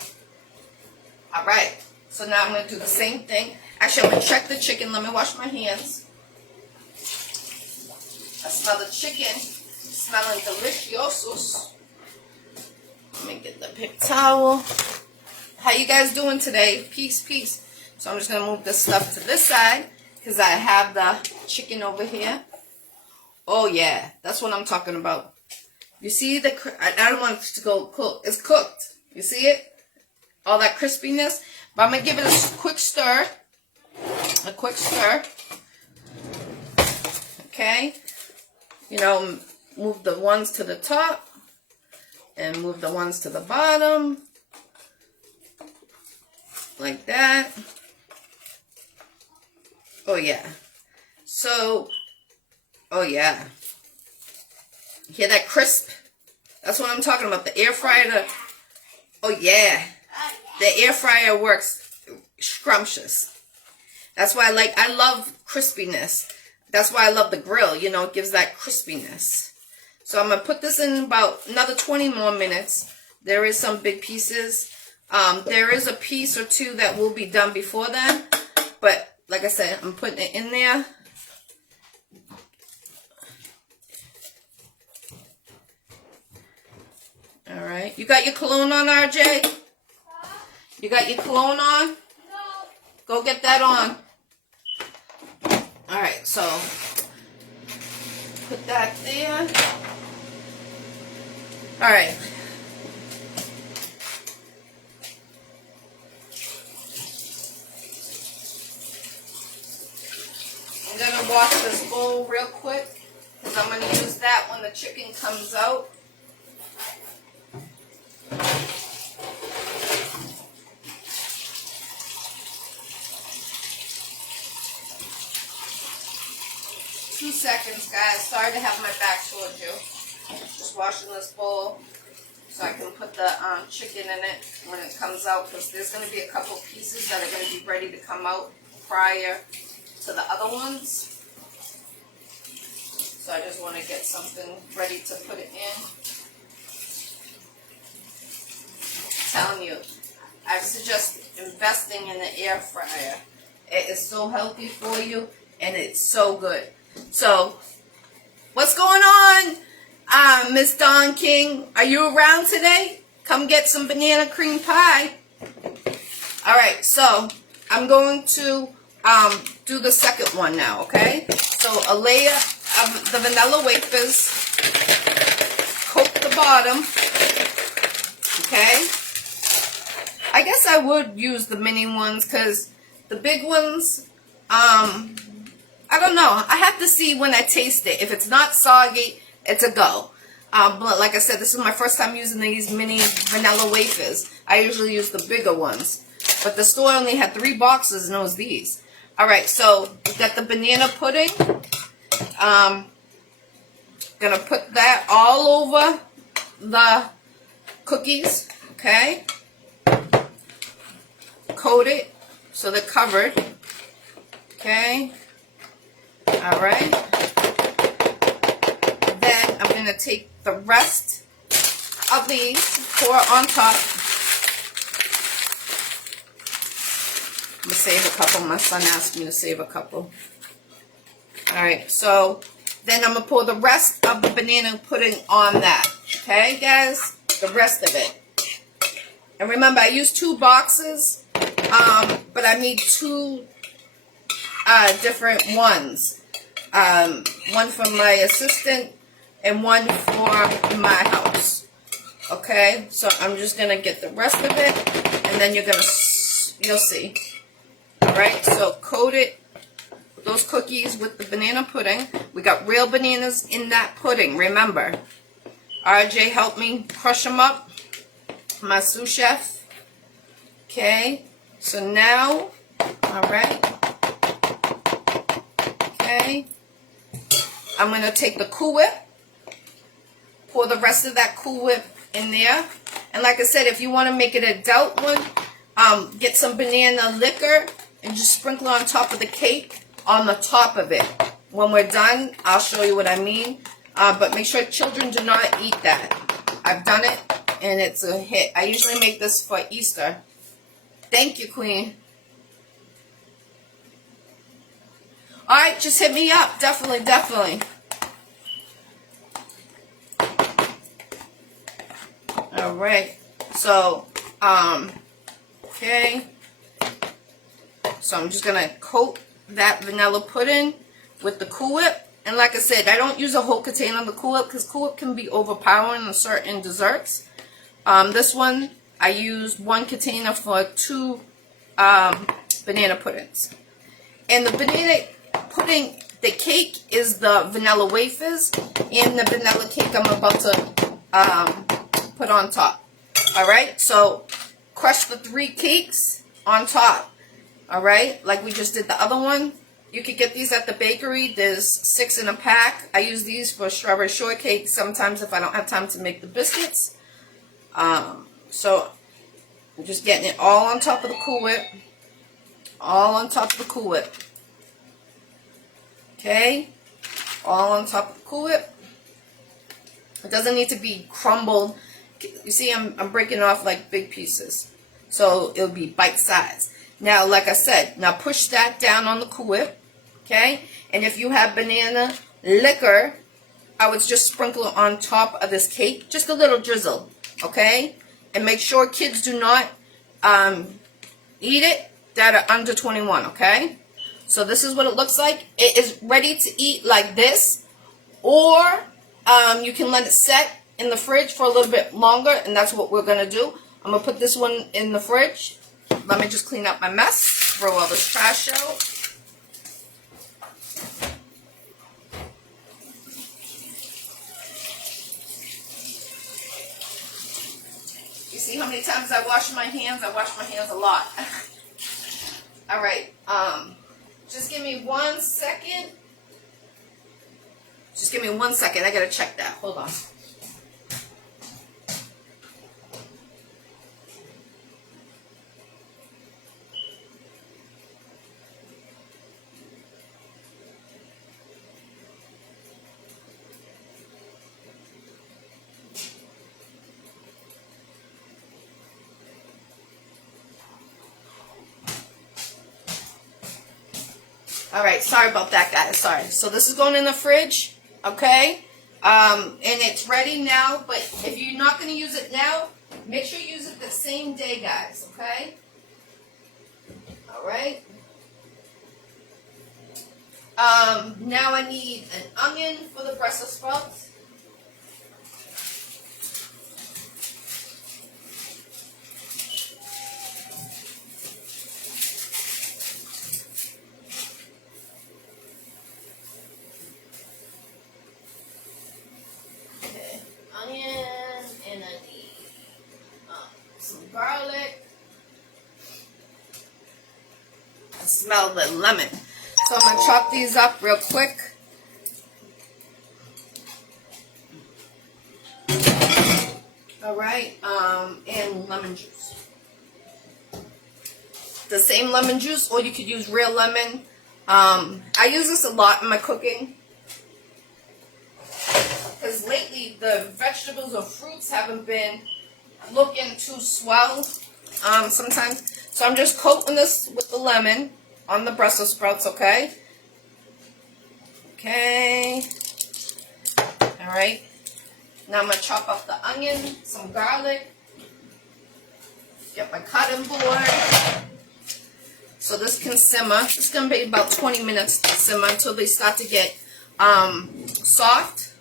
Alright, so now I'm going to do the same thing. Actually, I'm going to check the chicken. Let me wash my hands. I smell the chicken. Smelling deliciosos. Let me get the paper towel. How you guys doing today? Peace, peace. So I'm just going to move this stuff to this side because I have the chicken over here. Oh, yeah. That's what I'm talking about. You see the... I don't want it to go cook. It's cooked. You see it? All that crispiness. But I'm going to give it a quick stir. A quick stir. Okay. You know, move the ones to the top. And move the ones to the bottom. Like that. Oh, yeah. So... Oh, yeah. Hear that crisp? That's what I'm talking about. The air fryer. Oh, yeah. The air fryer works scrumptious. That's why I love crispiness. That's why I love the grill. You know, it gives that crispiness. So I'm going to put this in about another 20 more minutes. There is some big pieces. There is a piece or two that will be done before then. But, like I said, I'm putting it in there. Alright. You got your cologne on, RJ? You got your cologne on? No. Go get that on. Alright, so put that there. Alright. I'm going to wash this bowl real quick because I'm going to use that when the chicken comes out. Seconds, guys. Sorry to have my back towards you. Just washing this bowl so I can put the chicken in it when it comes out because there's going to be a couple pieces that are going to be ready to come out prior to the other ones. So I just want to get something ready to put it in. I'm telling you, I suggest investing in the air fryer. It is so healthy for you and it's so good. So, what's going on, Miss Dawn King? Are you around today? Come get some banana cream pie. Alright, so, I'm going to do the second one now, okay? So, a layer of the vanilla wafers. Coat the bottom. Okay? I guess I would use the mini ones because the big ones, I don't know. I have to see when I taste it. If it's not soggy, it's a go. But like I said, this is my first time using these mini vanilla wafers. I usually use the bigger ones. But the store only had 3 boxes and it was these. Alright, so we've got the banana pudding. Gonna put that all over the cookies. Okay? Coat it so they're covered. Okay. All right. Then I'm going to take the rest of these, pour on top. I'm going to save a couple. My son asked me to save a couple. All right, so then I'm going to pour the rest of the banana pudding on that. Okay, guys? The rest of it. And remember, I used 2 boxes, but I made 2 different ones. One for my assistant and one for my house. Okay, so I'm just going to get the rest of it, and then you'll see. All right, so coat it, those cookies with the banana pudding. We got real bananas in that pudding, remember. RJ helped me crush them up, my sous chef. Okay, so now, all right. Okay, I'm going to take the Cool Whip, pour the rest of that Cool Whip in there. And like I said, if you want to make it an adult one, get some banana liquor and just sprinkle on top of the cake, on the top of it. When we're done, I'll show you what I mean. But make sure children do not eat that. I've done it, and it's a hit. I usually make this for Easter. Thank you, Queen. All right, just hit me up. Definitely, definitely. All right. So, okay. So I'm just going to coat that vanilla pudding with the Cool Whip. And like I said, I don't use a whole container of the Cool Whip because Cool Whip can be overpowering in certain desserts. This one, I used 1 container for 2 banana puddings. And the banana pudding, the cake is the vanilla wafers and the vanilla cake I'm about to put on top. Alright, so crush the 3 cakes on top. Alright, like we just did the other one. You could get these at the bakery. There's 6 in a pack. I use these for strawberry shortcake sometimes if I don't have time to make the biscuits. So I'm just getting it all on top of the Cool Whip. All on top of the Cool Whip. Okay? All on top of the Cool Whip. It doesn't need to be crumbled. You see, I'm breaking off like big pieces. So it'll be bite-sized. Now, like I said, now push that down on the Cool Whip. Okay? And if you have banana liquor, I would just sprinkle it on top of this cake. Just a little drizzle. Okay? And make sure kids do not eat it that are under 21. Okay? So this is what it looks like. It is ready to eat like this. Or you can let it set in the fridge for a little bit longer. And that's what we're going to do. I'm going to put this one in the fridge. Let me just clean up my mess. Throw all this trash out. You see how many times I wash my hands? I wash my hands a lot. Alright. Just give me 1 second. Just give me 1 second. I gotta check that. Hold on. Alright, sorry about that, guys. Sorry. So this is going in the fridge, okay? And it's ready now, but if you're not going to use it now, make sure you use it the same day, guys, okay? Alright. Now I need an onion for the Brussels sprouts. And I need some garlic. I smell the lemon. So I'm going to chop these up real quick. Alright, and lemon juice. the same lemon juice, or you could use real lemon. I use this a lot in my cooking because lately the vegetables or fruits haven't been looking too swell sometimes. So I'm just coating this with the lemon on the Brussels sprouts, okay? Okay. All right. Now I'm going to chop up the onion, some garlic, get my cutting board. So this can simmer. It's going to be about 20 minutes to simmer until they start to get soft.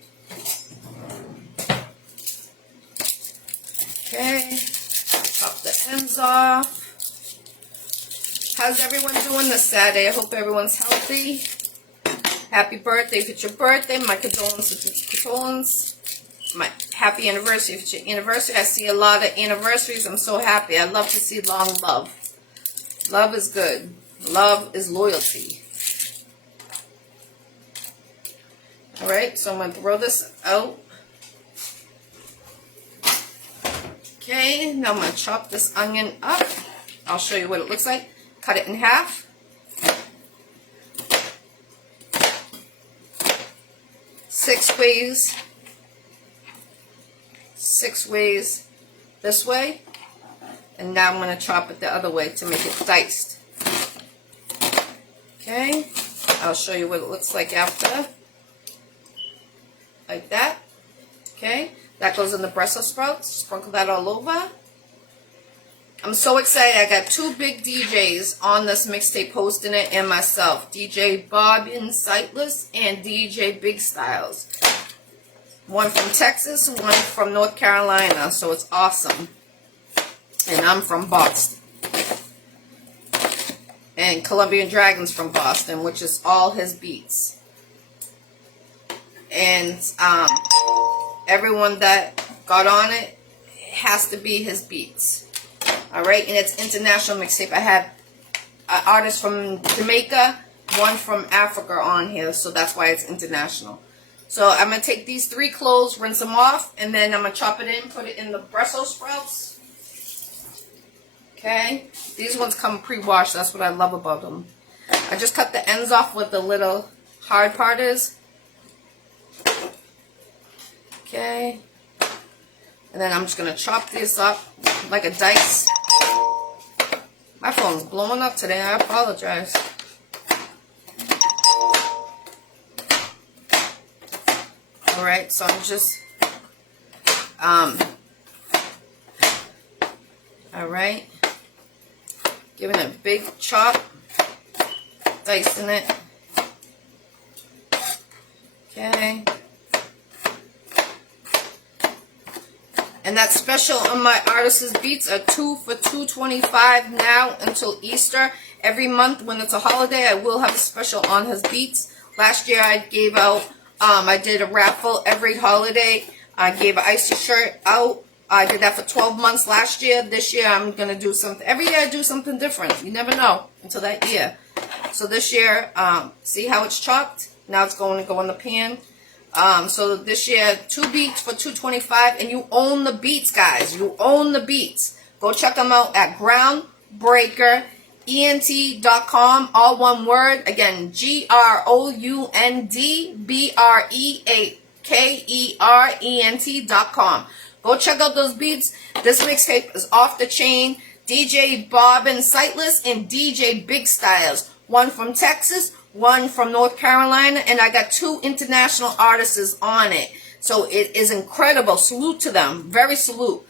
Okay. Chop the ends off. How's everyone doing this Saturday? I hope everyone's healthy. Happy birthday if it's your birthday. My condolences if it's your condolences. My happy anniversary if it's your anniversary. I see a lot of anniversaries. I'm so happy. I love to see long love. Love is good. Love is loyalty. Alright, so I'm going to throw this out. Okay, now I'm going to chop this onion up. I'll show you what it looks like. Cut it in half. Six ways this way. And now I'm going to chop it the other way to make it diced. Okay, I'll show you what it looks like after. Like that. Okay, that goes in the Brussels sprouts. Sprinkle that all over. I'm so excited. I got two big DJs on this mixtape hosting it and myself. DJ Bobbin Sightless and DJ Big Styles. One from Texas, one from North Carolina. So it's awesome. And I'm from Boston. And Colombian Dragon's from Boston, which is all his beats. And everyone that got on it has to be his beats. Alright, and it's international mixtape. I have an artist from Jamaica, one from Africa on here, so that's why it's international. So I'm going to take these 3 cloves, rinse them off, and then I'm going to chop it in, put it in the Brussels sprouts. Okay, these ones come pre-washed. That's what I love about them. I just cut the ends off where the little hard part is. Okay, and then I'm just going to chop this up like a dice. My phone's blowing up today. I apologize. Alright, so I'm just alright, giving it a big chop, dicing it. Okay. And that special on my artist's beats are 2 for $2.25 now until Easter. Every month when it's a holiday, I will have a special on his beats. Last year I gave out, I did a raffle every holiday. I gave an Iccy shirt out. I did that for 12 months last year. This year I'm going to do something. Every year I do something different. You never know until that year. So this year, see how it's chopped? Now it's going to go in the pan. So this year, 2 beats for $2.25, and you own the beats, guys. You own the beats. Go check them out at groundbreakerent.com, all one word. Again, groundbreakerent.com. Go check out those beats. This mixtape is off the chain. DJ Bobbin Sightless and DJ Big Styles. One from Texas, one from North Carolina, and I got 2 international artists on it. So it is incredible. Salute to them. Very salute.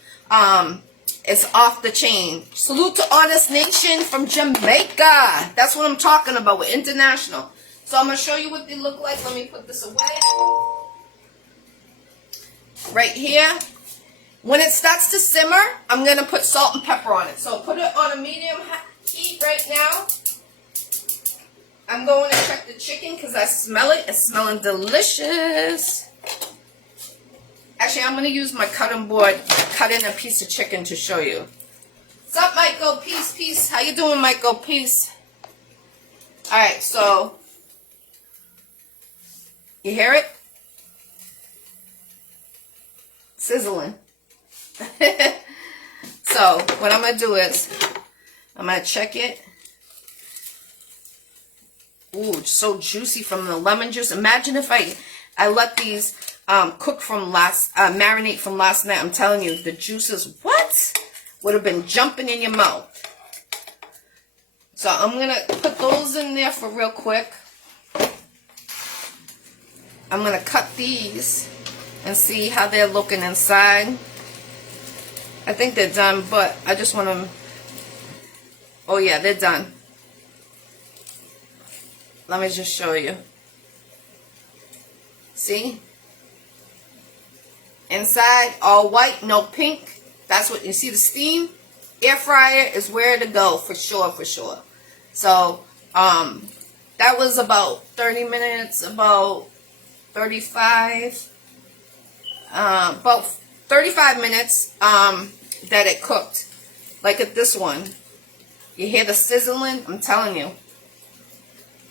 It's off the chain. Salute to Honest Nation from Jamaica. That's what I'm talking about. We're international. So I'm going to show you what they look like. Let me put this away. Right here. When it starts to simmer, I'm going to put salt and pepper on it. So put it on a medium heat right now. I'm going to check the chicken because I smell it. It's smelling delicious. Actually, I'm going to use my cutting board, cut in a piece of chicken to show you. What's up, Michael? Peace, peace. How you doing, Michael? Peace. All right, so you hear it? Sizzling. So what I'm going to do is I'm going to check it. Ooh, it's so juicy from the lemon juice. Imagine if I let these cook from marinate from last night. I'm telling you, the juices, what? Would have been jumping in your mouth. So I'm going to put those in there for real quick. I'm going to cut these and see how they're looking inside. I think they're done, but I just want to... Oh yeah, they're done. Let me just show you. See? Inside, all white, no pink. That's what you see, the steam. Air fryer is where to go, for sure, for sure. So, that was about 30 minutes, about 35 minutes that it cooked. Like at this one. You hear the sizzling? I'm telling you.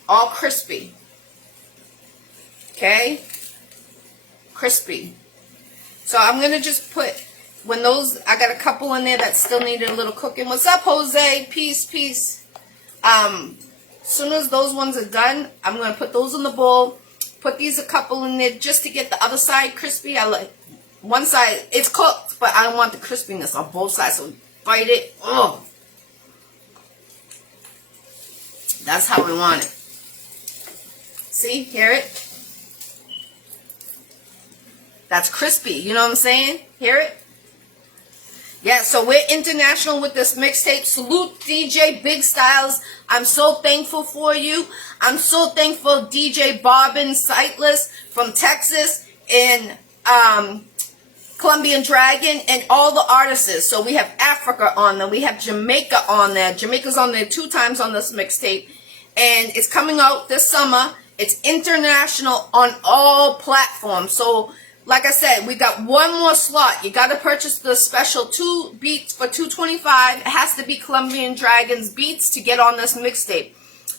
All crispy. Okay? Crispy. So I'm going to just put, when those, I got a couple in there that still needed a little cooking. What's up, Jose? Peace, peace. Soon as those ones are done, I'm going to put those in the bowl. Put these a couple in there just to get the other side crispy. I like one side, it's cooked, but I don't want the crispiness on both sides. So bite it. Oh. That's how we want it. See? Hear it? That's crispy. You know what I'm saying? Hear it? Yeah, so we're international with this mixtape. Salute DJ Big Styles. I'm so thankful for you. I'm so thankful DJ Bobbin Sightless from Texas and Colombian Dragon and all the artists. So we have Africa on there. We have Jamaica on there. Jamaica's on there 2 times on this mixtape. And it's coming out this summer. It's international on all platforms. So, like I said, we got one more slot. You got to purchase the special 2 beats for $225. It has to be Colombian Dragons beats to get on this mixtape.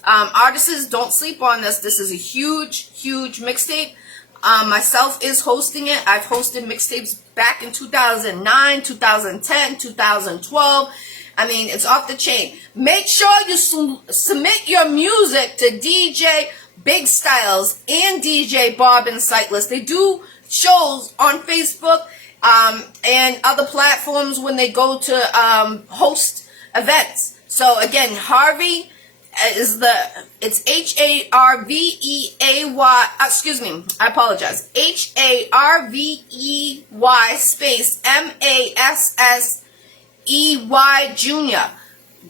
Artists, don't sleep on this. This is a huge, huge mixtape. Myself is hosting it. I've hosted mixtapes back in 2009, 2010, 2012. I mean, it's off the chain. Make sure you submit your music to DJ Big Styles and DJ Bobbin Sightless. They do shows on Facebook and other platforms when they go to host events. So again, Harvey is it's Harvey, excuse me, I apologize. Harvey space MASSEY Jr.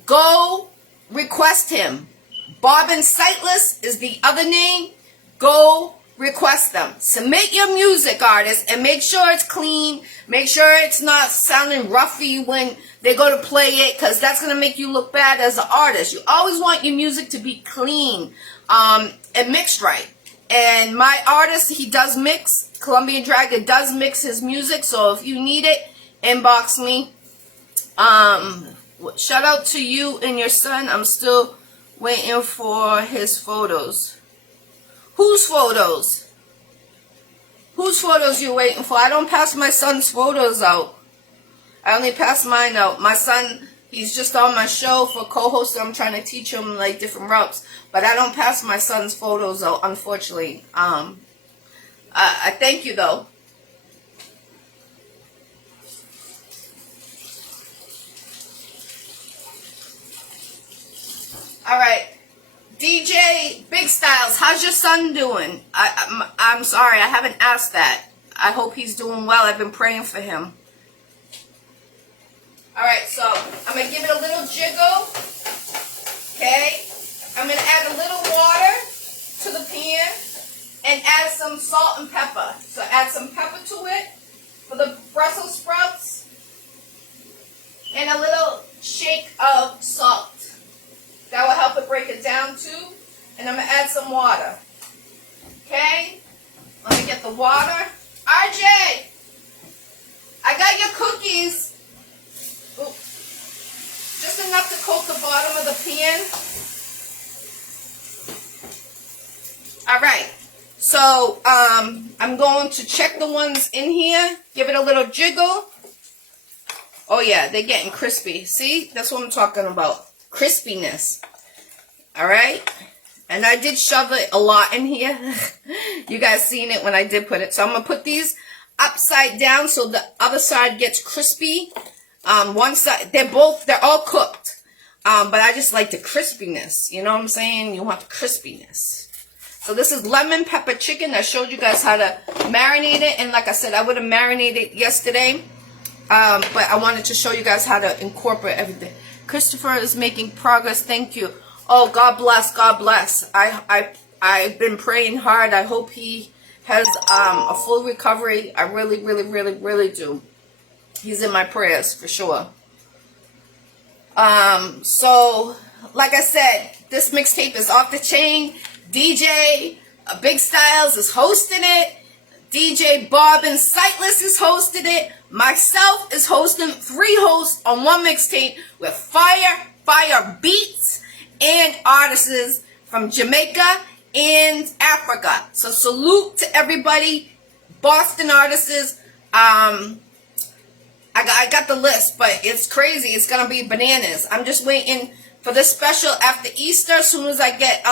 Go request him. Bobbin Sightless is the other name. Go request them. Submit your music, artists, and make sure it's clean. Make sure it's not sounding roughy when they go to play it, because that's going to make you look bad as an artist. You always want your music to be clean and mixed right. And my artist, he does mix. Colombian Dragon does mix his music, so if you need it, inbox me. Shout out to you and your son. I'm still waiting for his photos. Whose photos? Whose photos you waiting for? I don't pass my son's photos out. I only pass mine out. My son, he's just on my show for co-host. I'm trying to teach him like different routes, but I don't pass my son's photos out, unfortunately. I thank you though. All right. DJ Big Styles, how's your son doing? I'm sorry, I haven't asked that. I hope he's doing well. I've been praying for him. Alright, so I'm going to give it a little jiggle. Okay? I'm going to add a little water to the pan and add some salt and pepper. So add some pepper to it for the Brussels sprouts and a little shake of salt. That will help it break it down too. And I'm going to add some water. Okay? Let me get the water. RJ! I got your cookies. Ooh. Just enough to coat the bottom of the pan. Alright. So, I'm going to check the ones in here. Give it a little jiggle. Oh yeah, they're getting crispy. See? That's what I'm talking about. crispiness. All right. And I did shove it a lot in here. You guys seen it when I did put it. So I'm going to put these upside down so the other side gets crispy. One side, they're all cooked. But I just like the crispiness. You know what I'm saying? You want the crispiness. So this is lemon pepper chicken. I showed you guys how to marinate it. And like I said, I would have marinated yesterday. But I wanted to show you guys how to incorporate everything. Christopher is making progress. Thank you. Oh, God bless. God bless. I've been praying hard. I hope he has a full recovery. I really, really, really, really do. He's in my prayers for sure. So, like I said, this mixtape is off the chain. DJ Big Styles is hosting it. DJ Bob and Sightless is hosting it. Myself is hosting 3 hosts on one mixtape with fire beats and artists from Jamaica and Africa. So salute to everybody, Boston artists. I got the list, but it's crazy. It's gonna be bananas. I'm just waiting for this special after Easter. As soon as I get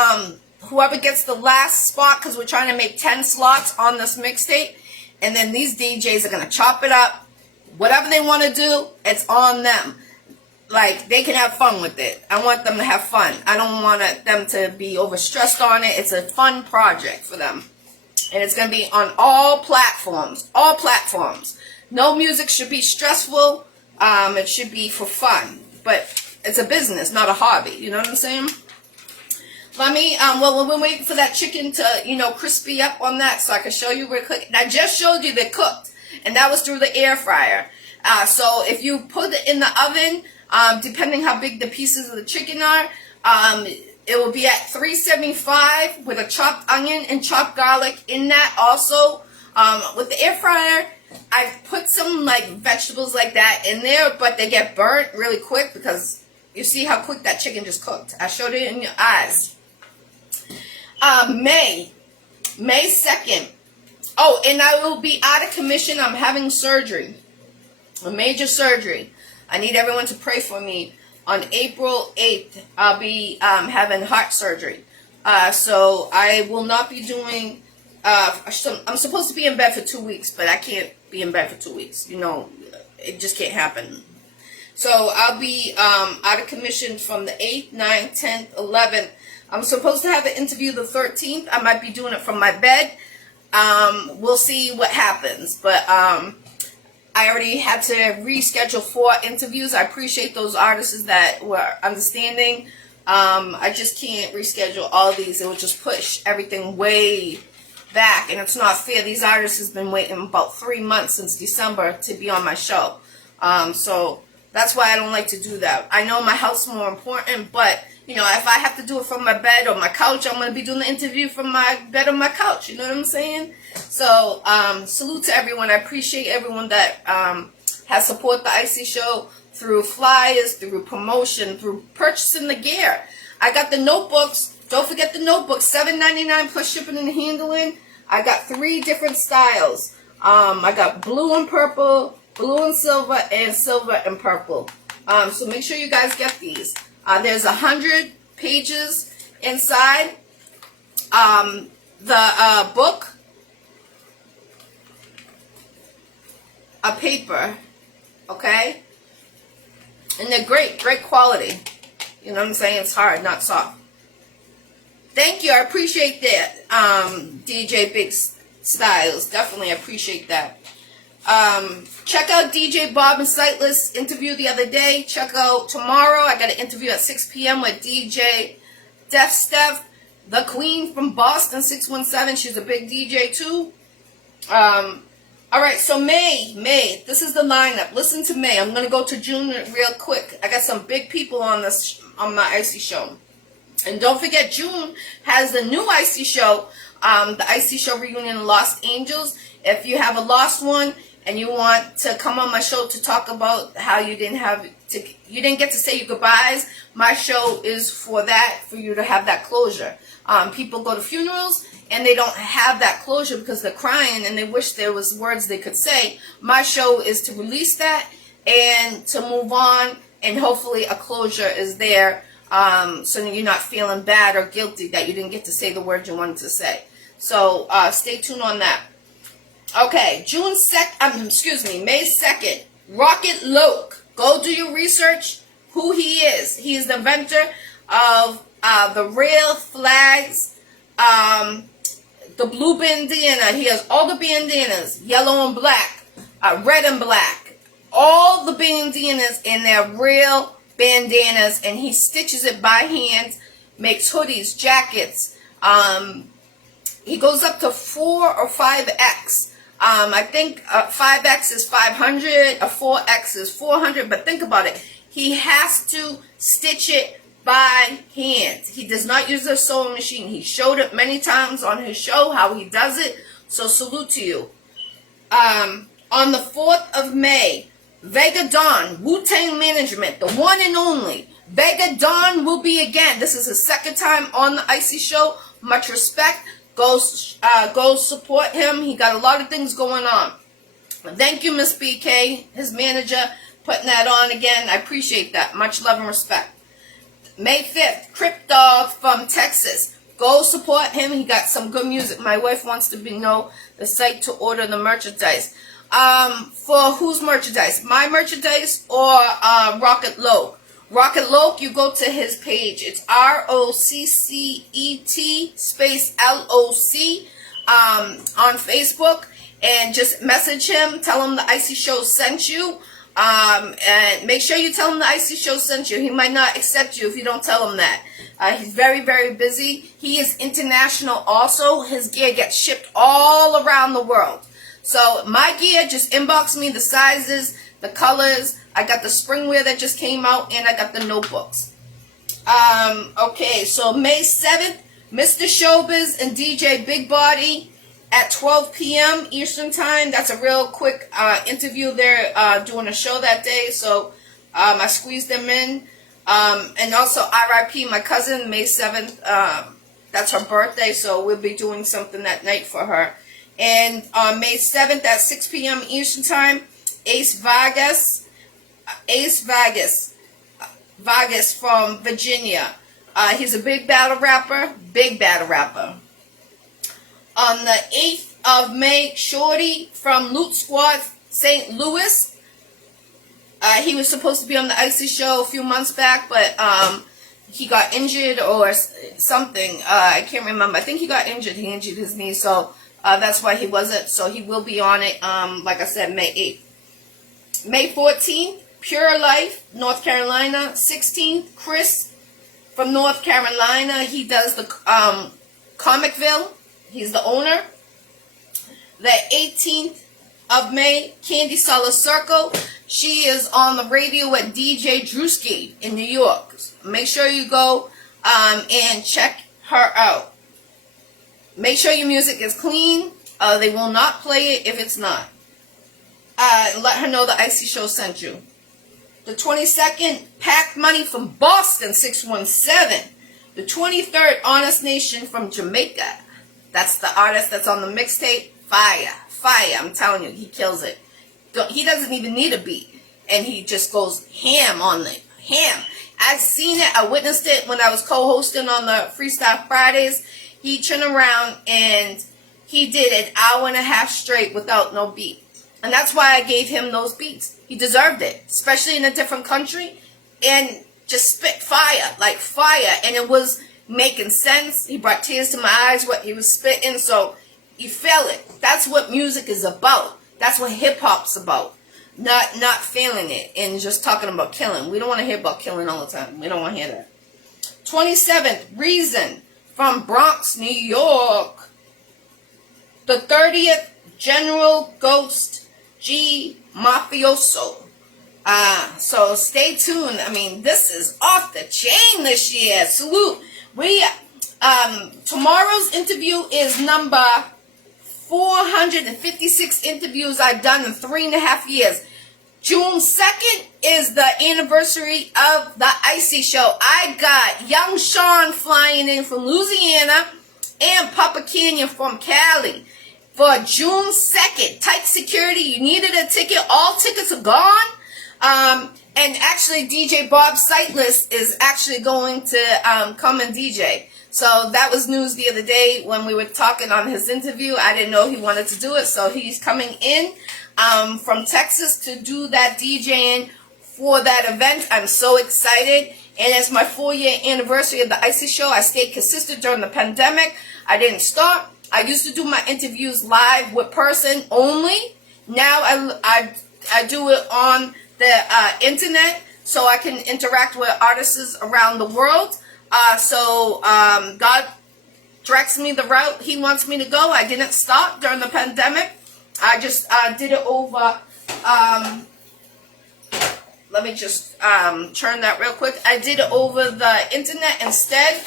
whoever gets the last spot, because we're trying to make 10 slots on this mixtape, and then these DJs are gonna chop it up. Whatever they want to do, it's on them. Like, they can have fun with it. I want them to have fun. I don't want them to be overstressed on it. It's a fun project for them. And it's going to be on all platforms. All platforms. No music should be stressful. It should be for fun. But it's a business, not a hobby. You know what I'm saying? Let me, well, we're waiting for that chicken to, crispy up on that so I can show you real quick. And I just showed you they're cooked. And that was through the air fryer. So if you put it in the oven, depending how big the pieces of the chicken are, it will be at 375 with a chopped onion and chopped garlic in that also. With the air fryer, I've put some like vegetables like that in there, but they get burnt really quick because you see how quick that chicken just cooked. I showed it in your eyes. May 2nd. Oh, and I will be out of commission. I'm having surgery, a major surgery. I need everyone to pray for me. On April 8th, I'll be having heart surgery. So I will not be doing, I'm supposed to be in bed for 2 weeks, but I can't be in bed for 2 weeks. It just can't happen. So I'll be out of commission from the 8th, 9th, 10th, 11th. I'm supposed to have an interview the 13th. I might be doing it from my bed. We'll see what happens. But I already had to reschedule 4 interviews. I appreciate those artists that were understanding. I just can't reschedule all these. It will just push everything way back. And it's not fair. These artists have been waiting about 3 months since December to be on my show. So that's why I don't like to do that. I know my health's more important, but if I have to do it from my bed or my couch, I'm going to be doing the interview from my bed or my couch. You know what I'm saying? So, salute to everyone. I appreciate everyone that has supported the Iccy Show through flyers, through promotion, through purchasing the gear. I got the notebooks. Don't forget the notebooks. $7.99 plus shipping and handling. I got 3 different styles. I got blue and purple, blue and silver and purple. So make sure you guys get these. There's 100 pages inside the book, a paper, okay? And they're great quality. You know what I'm saying? It's hard, not soft. Thank you. I appreciate that, DJ Big Styles. Definitely appreciate that. Check out DJ Bob and Sightless interview the other day. Check out tomorrow. I got an interview at 6 p.m. with DJ Def Steph, the queen from Boston, 617. She's a big DJ too. All right, so May. This is the lineup. Listen to May. I'm going to go to June real quick. I got some big people on my Iccy Show. And don't forget, June has the new Iccy Show, the Iccy Show Reunion in Los Angeles. If you have a lost one and you want to come on my show to talk about how you didn't get to say your goodbyes, my show is for that, for you to have that closure. People go to funerals and they don't have that closure because they're crying and they wish there was words they could say. My show is to release that and to move on and hopefully a closure is there, so that you're not feeling bad or guilty that you didn't get to say the words you wanted to say. So stay tuned on that. Okay, May 2nd, Rocket Loke. Go do your research who he is. He is the inventor of the real flags, the blue bandana. He has all the bandanas, yellow and black, red and black. All the bandanas in their real bandanas, and he stitches it by hand, makes hoodies, jackets. He goes up to 4 or 5X. I think 5X is 500, a 4X is 400, but think about it. He has to stitch it by hand. He does not use a sewing machine. He showed it many times on his show how he does it, so salute to you. On the 4th of May, Vega Dawn, Wu-Tang Management, the one and only. Vega Dawn will be again. This is his second time on the Iccy Show. Much respect. Go support him. He got a lot of things going on. Thank you, Miss BK, his manager, putting that on again. I appreciate that. Much love and respect. May 5th, Crip Dog from Texas. Go support him. He got some good music. My wife wants to know the site to order the merchandise. For whose merchandise? My merchandise or Rocket Loke? Rocket Loke, you go to his page. It's ROCCET space LOC on Facebook, and just message him. Tell him the Iccy Show sent you. And make sure you tell him the Iccy Show sent you. He might not accept you if you don't tell him that. He's very, very busy. He is international also. His gear gets shipped all around the world. So my gear, just inbox me the sizes, the colors. I got the spring wear that just came out, and I got the notebooks. Okay, so May 7th, Mr. Showbiz and DJ Big Body at 12 p.m. Eastern Time. That's a real quick interview. They're doing a show that day, so I squeezed them in. And also RIP, my cousin, May 7th. That's her birthday, so we'll be doing something that night for her. And on May 7th at 6 p.m. Eastern Time, Ace Vargas from Virginia. He's a big battle rapper. On the 8th of May, Shorty from Loot Squad, St. Louis. He was supposed to be on the Iccy Show a few months back, but he got injured or something. I can't remember. I think he got injured. He injured his knee, so that's why he wasn't. So he will be on it, like I said, May 8th. May 14th, Pure Life, North Carolina. 16th, Chris from North Carolina. He does the Comicville. He's the owner. The 18th of May, Candy Solid Circle. She is on the radio at DJ Drewski in New York. Make sure you go and check her out. Make sure your music is clean. They will not play it if it's not. Let her know the Iccy Show sent you. The 22nd, Packed Money from Boston, 617. The 23rd, Honest Nation from Jamaica. That's the artist that's on the mixtape. Fire. I'm telling you, he kills it. He doesn't even need a beat. And he just goes ham on it. Ham. I've seen it. I witnessed it when I was co-hosting on the Freestyle Fridays. He turned around and he did an hour and a half straight without no beat. And that's why I gave him those beats. He deserved it. Especially in a different country. And just spit fire. Like fire. And it was making sense. He brought tears to my eyes what he was spitting. So you feel it. That's what music is about. That's what hip-hop's about. Not feeling it and just talking about killing. We don't want to hear about killing all the time. We don't want to hear that. 27th, Reason from Bronx, New York. The 30th, General Ghost G Mafioso. So stay tuned. I mean, this is off the chain this year. Salute. Tomorrow's interview is number 456 interviews I've done in 3.5 years. June 2nd is the anniversary of the Iccy Show. I got Young Sean flying in from Louisiana and Papa Canyon from Cali for June 2nd. Tight security. You needed a ticket. All tickets are gone. And actually, DJ Bob Sightless is actually going to come and DJ. So that was news the other day when we were talking on his interview. I didn't know he wanted to do it, so he's coming in from Texas to do that DJing for that event. I'm so excited. And it's my 4-year anniversary of the Iccy Showw. I stayed consistent during the pandemic. I didn't stop. I used to do my interviews live with person only. Now I do it on the internet so I can interact with artists around the world. So God directs me the route He wants me to go. I didn't stop during the pandemic. I just did it over. Let me just turn that real quick. I did it over the internet instead.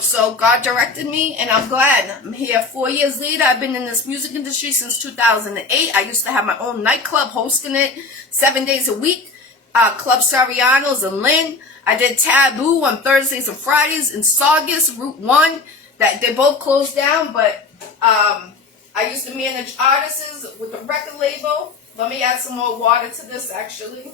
So God directed me, and I'm glad. I'm here 4 years later. I've been in this music industry since 2008. I used to have my own nightclub, hosting it 7 days a week. Club Sariano's in Lynn. I did Taboo on Thursdays and Fridays in Saugus, Route 1. That they both closed down, but I used to manage artists with the record label. Let me add some more water to this, actually.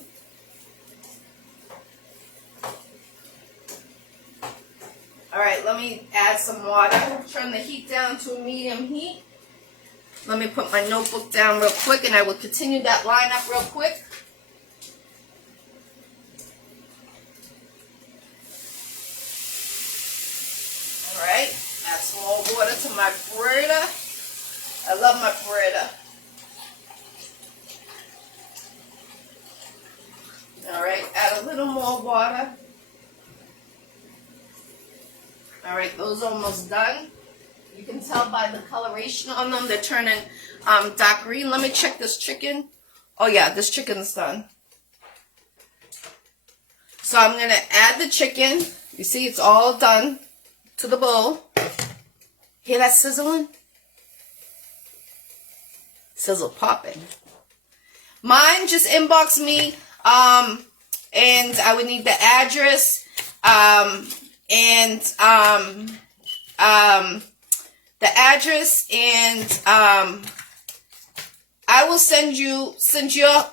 All right, let me add some water. Turn the heat down to a medium heat. Let me put my notebook down real quick, and I will continue that line up real quick. All right, add some more water to my burrito. I love my burrito. All right, add a little more water. All right, those are almost done. You can tell by the coloration on them, they're turning dark green. Let me check this chicken. Oh yeah, this chicken's done. So I'm going to add the chicken. You see, it's all done to the bowl. Hear that sizzling? Sizzle popping. Mine, just inbox me, and I would need the address, the address, and I will send you, since you're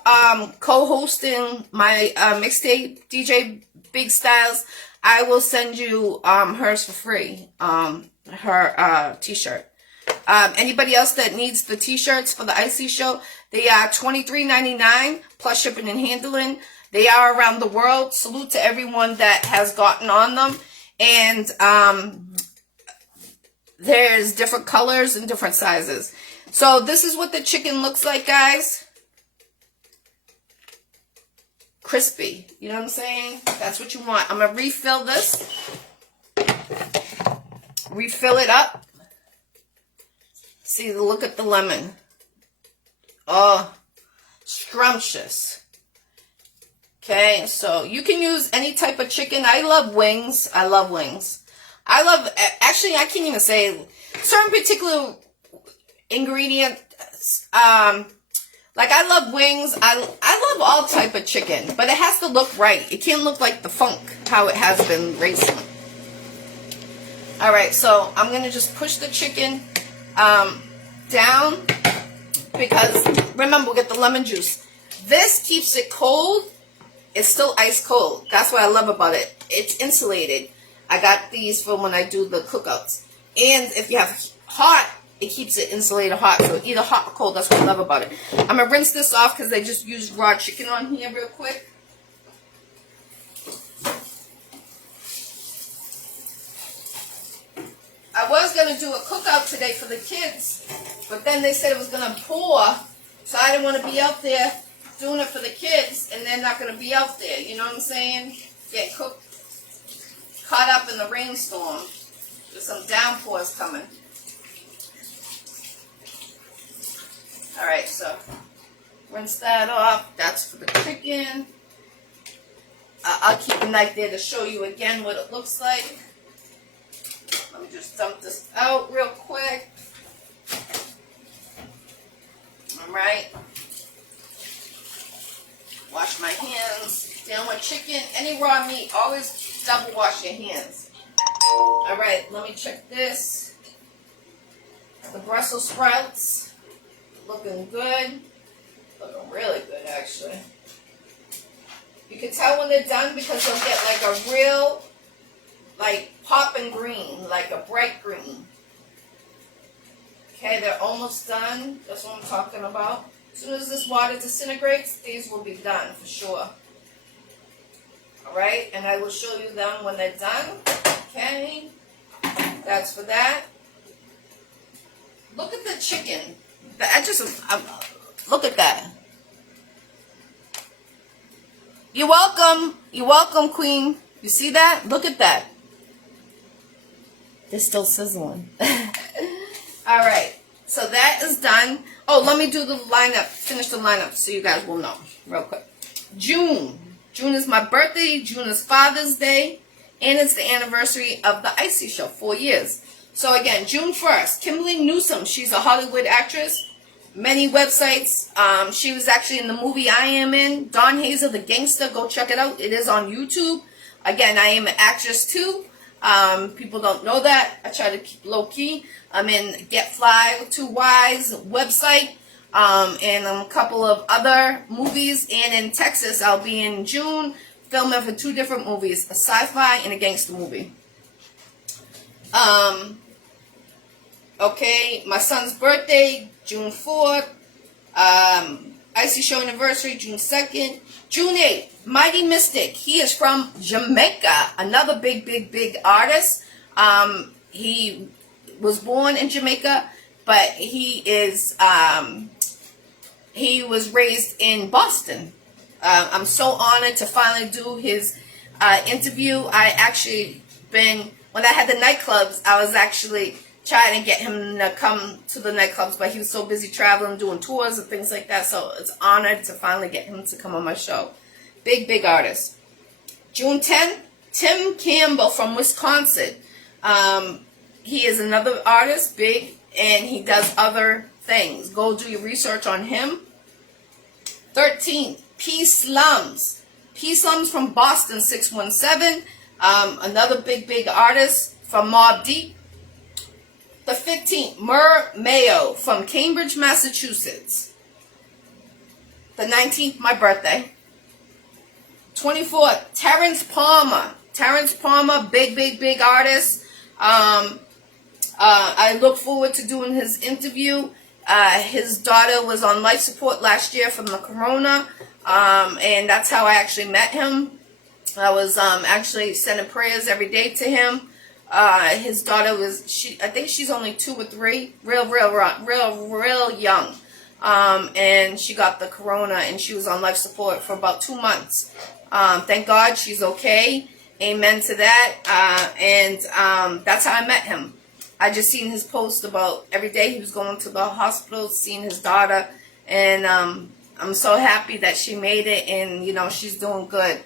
co-hosting my mixtape, DJ Big Styles, I will send you hers for free, her t-shirt. Anybody else that needs the t-shirts for the Iccy Showw, they are $23.99 plus shipping and handling. They are around the world. Salute to everyone that has gotten on them. And there's different colors and different sizes. So this is what the chicken looks like, guys. Crispy. You know what I'm saying? That's what you want. I'm going to refill this. Refill it up. See, look at the lemon. Oh, scrumptious. Okay, so you can use any type of chicken. I love wings. I love wings. I love, actually, I can't even say certain particular ingredients. Like, I love wings. I love all type of chicken, but it has to look right. It can't look like the funk, how it has been recently. All right, so I'm going to just push the chicken down, because remember, we get the lemon juice. This keeps it cold. It's still ice cold. That's what I love about it. It's insulated. I got these for when I do the cookouts. And if you have hot, it keeps it insulated hot. So either hot or cold. That's what I love about it. I'm going to rinse this off because they just used raw chicken on here real quick. I was going to do a cookout today for the kids, but then they said it was going to pour, so I didn't want to be out there doing it for the kids, and they're not going to be out there, you know what I'm saying? Get caught up in the rainstorm. There's some downpours coming. Alright, so rinse that off. That's for the chicken. I'll keep a knife there to show you again what it looks like. Let me just dump this out real quick. Alright. Wash my hands. Down with chicken. Any raw meat, always double wash your hands. Alright, let me check this. The Brussels sprouts. Looking good. Looking really good, actually. You can tell when they're done because they'll get like a real, like popping green, like a bright green. Okay, they're almost done. That's what I'm talking about. As soon as this water disintegrates, these will be done for sure. Alright, and I will show you them when they're done. Okay, that's for that. Look at the chicken. Look at that. You're welcome. You're welcome, Queen. You see that? Look at that. They're still sizzling. All right. So that is done. Oh, let me do the lineup. Finish the lineup so you guys will know real quick. June. June is my birthday. June is Father's Day. And it's the anniversary of the Iccy Show. 4 years. So again, June 1st. Kimberly Newsom. She's a Hollywood actress. Many websites. She was actually in the movie I am in. Don Hazel, the Gangster. Go check it out. It is on YouTube. Again, I am an actress too. People don't know that. I try to keep low key. I'm in Get Fly with 2 Y's website. And a couple of other movies. And in Texas, I'll be in June filming for 2 different movies. A sci-fi and a gangster movie. Okay, my son's birthday, June 4th. Iccy Showw anniversary, June 2nd. June 8th, Mighty Mystic. He is from Jamaica. Another big artist. He was born in Jamaica, but he was raised in Boston. I'm so honored to finally do his interview. When I had the nightclubs, I was actually trying to get him to come to the nightclubs, but he was so busy traveling, doing tours and things like that, so it's honored to finally get him to come on my show. Big artist. June 10th, Tim Campbell from Wisconsin. He is another artist, big, and he does other things. Go do your research on him. 13th, P. Slums. P. Slums from Boston, 617. Another big artist from Mobb Deep. The 15th, Mur Mayo from Cambridge, Massachusetts. The 19th, my birthday. 24th, Terrence Palmer. Terrence Palmer, big artist. I look forward to doing his interview. His daughter was on life support last year from the corona. And that's how I actually met him. I was actually sending prayers every day to him. His daughter I think she's only 2 or 3, real young. And she got the corona and she was on life support for about 2 months. Thank God she's okay. Amen to that. And that's how I met him. I just seen his post about every day he was going to the hospital, seeing his daughter. And I'm so happy that she made it and, she's doing good.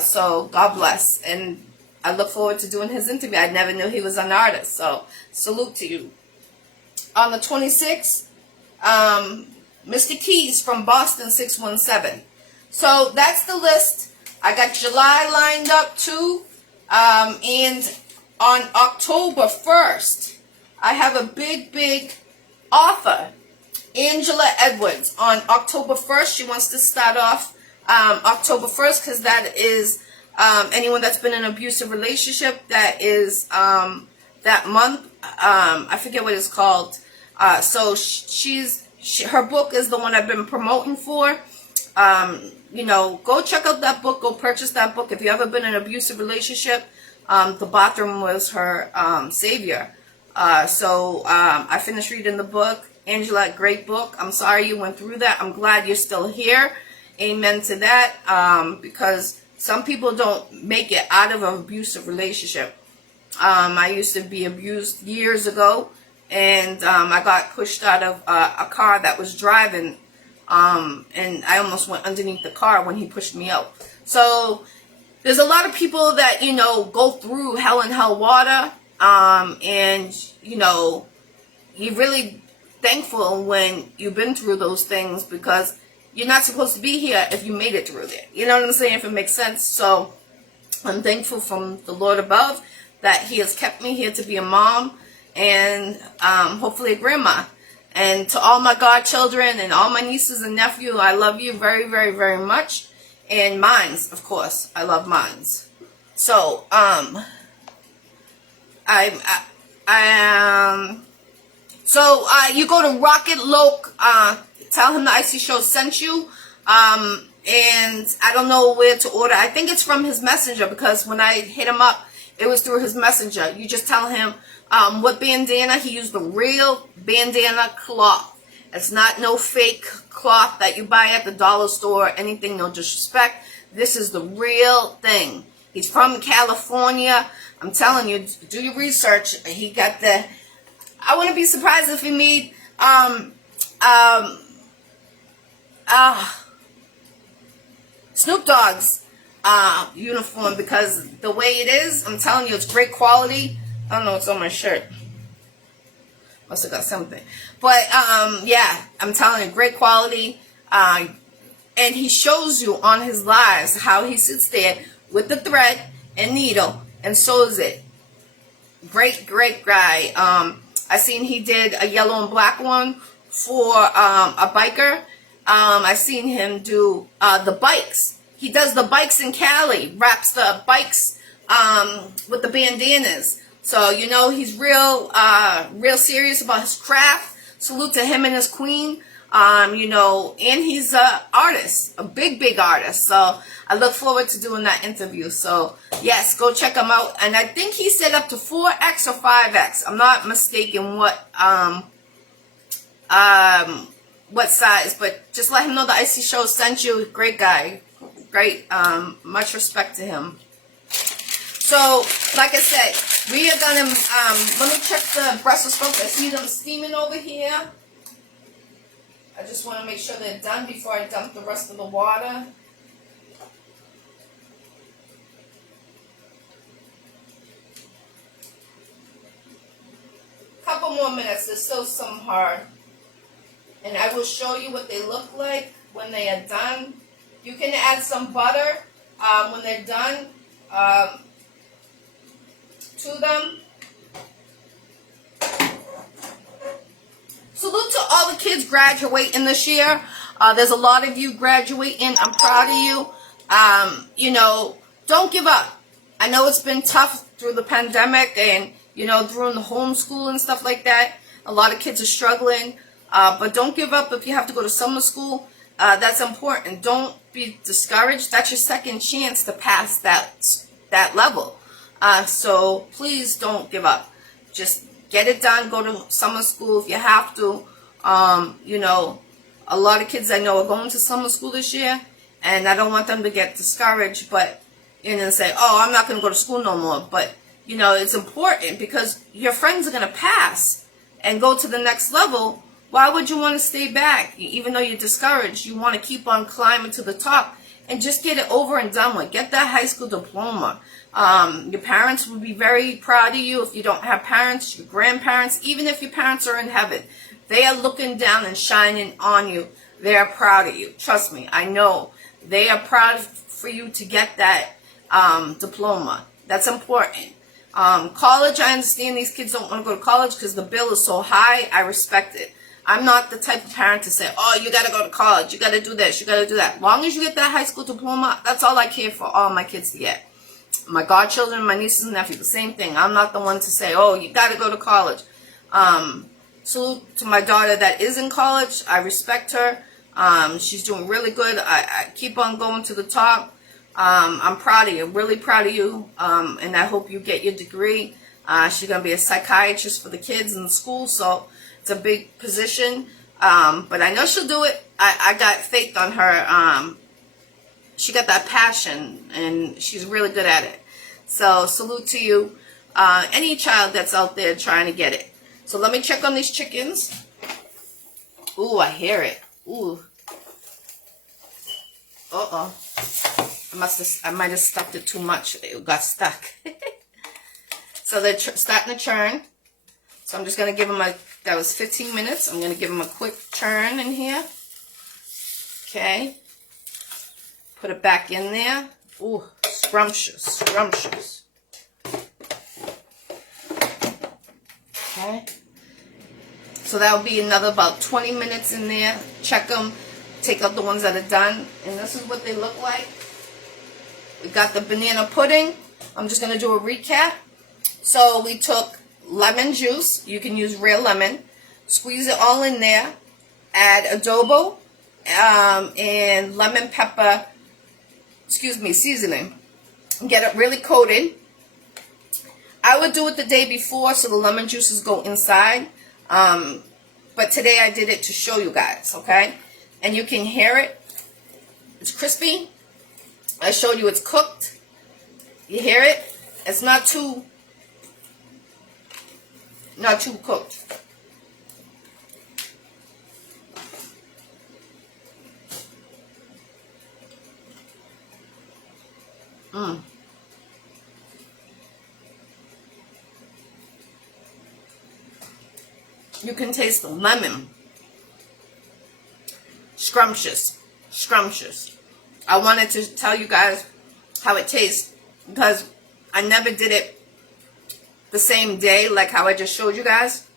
So God bless. And I look forward to doing his interview. I never knew he was an artist. So salute to you. On the 26th, Mr. Keys from Boston, 617. So that's the list. I got July lined up too. And on October 1st, I have a big author, Angela Edwards. On October 1st, she wants to start off October 1st because that is anyone that's been in an abusive relationship. That is that month. I forget what it's called. So her book is the one I've been promoting for. Go check out that book. Go purchase that book. If you ever been in an abusive relationship, the bathroom was her savior. So I finished reading the book. Angela, great book. I'm sorry you went through that. I'm glad you're still here. Amen to that. Because some people don't make it out of an abusive relationship. I used to be abused years ago. And I got pushed out of a car that was driving. And I almost went underneath the car when he pushed me out. So there's a lot of people that, go through hell and hell water. And, you're really thankful when you've been through those things because you're not supposed to be here if you made it through there. You know what I'm saying? If it makes sense. So I'm thankful from the Lord above that he has kept me here to be a mom and hopefully a grandma. And to all my godchildren and all my nieces and nephews, I love you very much. And mines, of course. I love mines. So, you go to Rocket Loke, tell him the Iccy Showw sent you, and I don't know where to order. I think it's from his messenger, because when I hit him up, it was through his messenger. You just tell him what bandana. He used the real bandana cloth. It's not no fake cloth that you buy at the dollar store or anything, no disrespect. This is the real thing. He's from California. I'm telling you, do your research. He got the... I wouldn't be surprised if he made Snoop Dogg's uniform, because the way it is, I'm telling you, it's great quality. I don't know what's on my shirt. Must have got something. But, yeah, I'm telling you, great quality. And he shows you on his lives how he sits there with the thread and needle and sews it. Great, great guy. I seen he did a yellow and black one for a biker. I seen him do the bikes. He does the bikes in Cali, wraps the bikes with the bandanas. So, you know, he's real serious about his craft. Salute to him and his queen. You know, and he's a artist, a big artist. So I look forward to doing that interview. So yes, go check him out. And I think he said up to 4X or 5X. I'm not mistaken what size, but just let him know the Iccy Showw sent you. Great guy, great. Much respect to him. So like I said, we are gonna let me check the Brussels sprouts. I see them steaming over here. I just want to make sure they're done before I dump the rest of the water. Couple more minutes. There's still some hard. And I will show you what they look like when they are done. You can add some butter when they're done to them. Salute to all the kids graduating this year. There's a lot of you graduating. I'm proud of you. You know, don't give up. I know it's been tough through the pandemic and, you know, through the homeschool and stuff like that. A lot of kids are struggling. But don't give up if you have to go to summer school. That's important. Don't be discouraged. That's your second chance to pass that level. So please don't give up. Just get it done. Go to summer school if you have to. You know, a lot of kids I know are going to summer school this year, and I don't want them to get discouraged, but, you know, say, oh, I'm not going to go to school no more. But, you know, it's important because your friends are going to pass and go to the next level. Why would you want to stay back? Even though you're discouraged, you want to keep on climbing to the top and just get it over and done with. Get that high school diploma. Your parents would be very proud of you. If you don't have parents, your grandparents, even if your parents are in heaven, they are looking down and shining on you. They are proud of you. Trust me, I know. They are proud for you to get that diploma. That's important. College, I understand these kids don't want to go to college because the bill is so high. I respect it. I'm not the type of parent to say, oh, you got to go to college. You got to do this. You got to do that. As long as you get that high school diploma, that's all I care for all my kids to get. My godchildren, my nieces and nephews, the same thing. I'm not the one to say, oh, you got to go to college. Salute to my daughter that is in college. I respect her. She's doing really good. I keep on going to the top. I'm proud of you, really proud of you. And I hope you get your degree. She's going to be a psychiatrist for the kids in the school, so it's a big position. But I know she'll do it. I got faith on her. She got that passion, and she's really good at it. So salute to you, any child that's out there trying to get it. So let me check on these chickens. Ooh, I hear it. Ooh. Uh-oh. I might have stuffed it too much. It got stuck. So they're starting to churn. So I'm just going to give them that was 15 minutes. I'm going to give them a quick churn in here. Okay. Put it back in there. Ooh, scrumptious, scrumptious. Okay. So that'll be another about 20 minutes in there. Check them. Take out the ones that are done. And this is what they look like. We got the banana pudding. I'm just going to do a recap. So we took lemon juice. You can use real lemon. Squeeze it all in there. Add adobo and lemon pepper, seasoning. Get it really coated. I would do it the day before so the lemon juices go inside. But today I did it to show you guys, okay? And you can hear it. It's crispy. I showed you it's cooked. You hear it? It's not too cooked. You can taste the lemon. Scrumptious. Scrumptious. I wanted to tell you guys how it tastes because I never did it the same day like how I just showed you guys.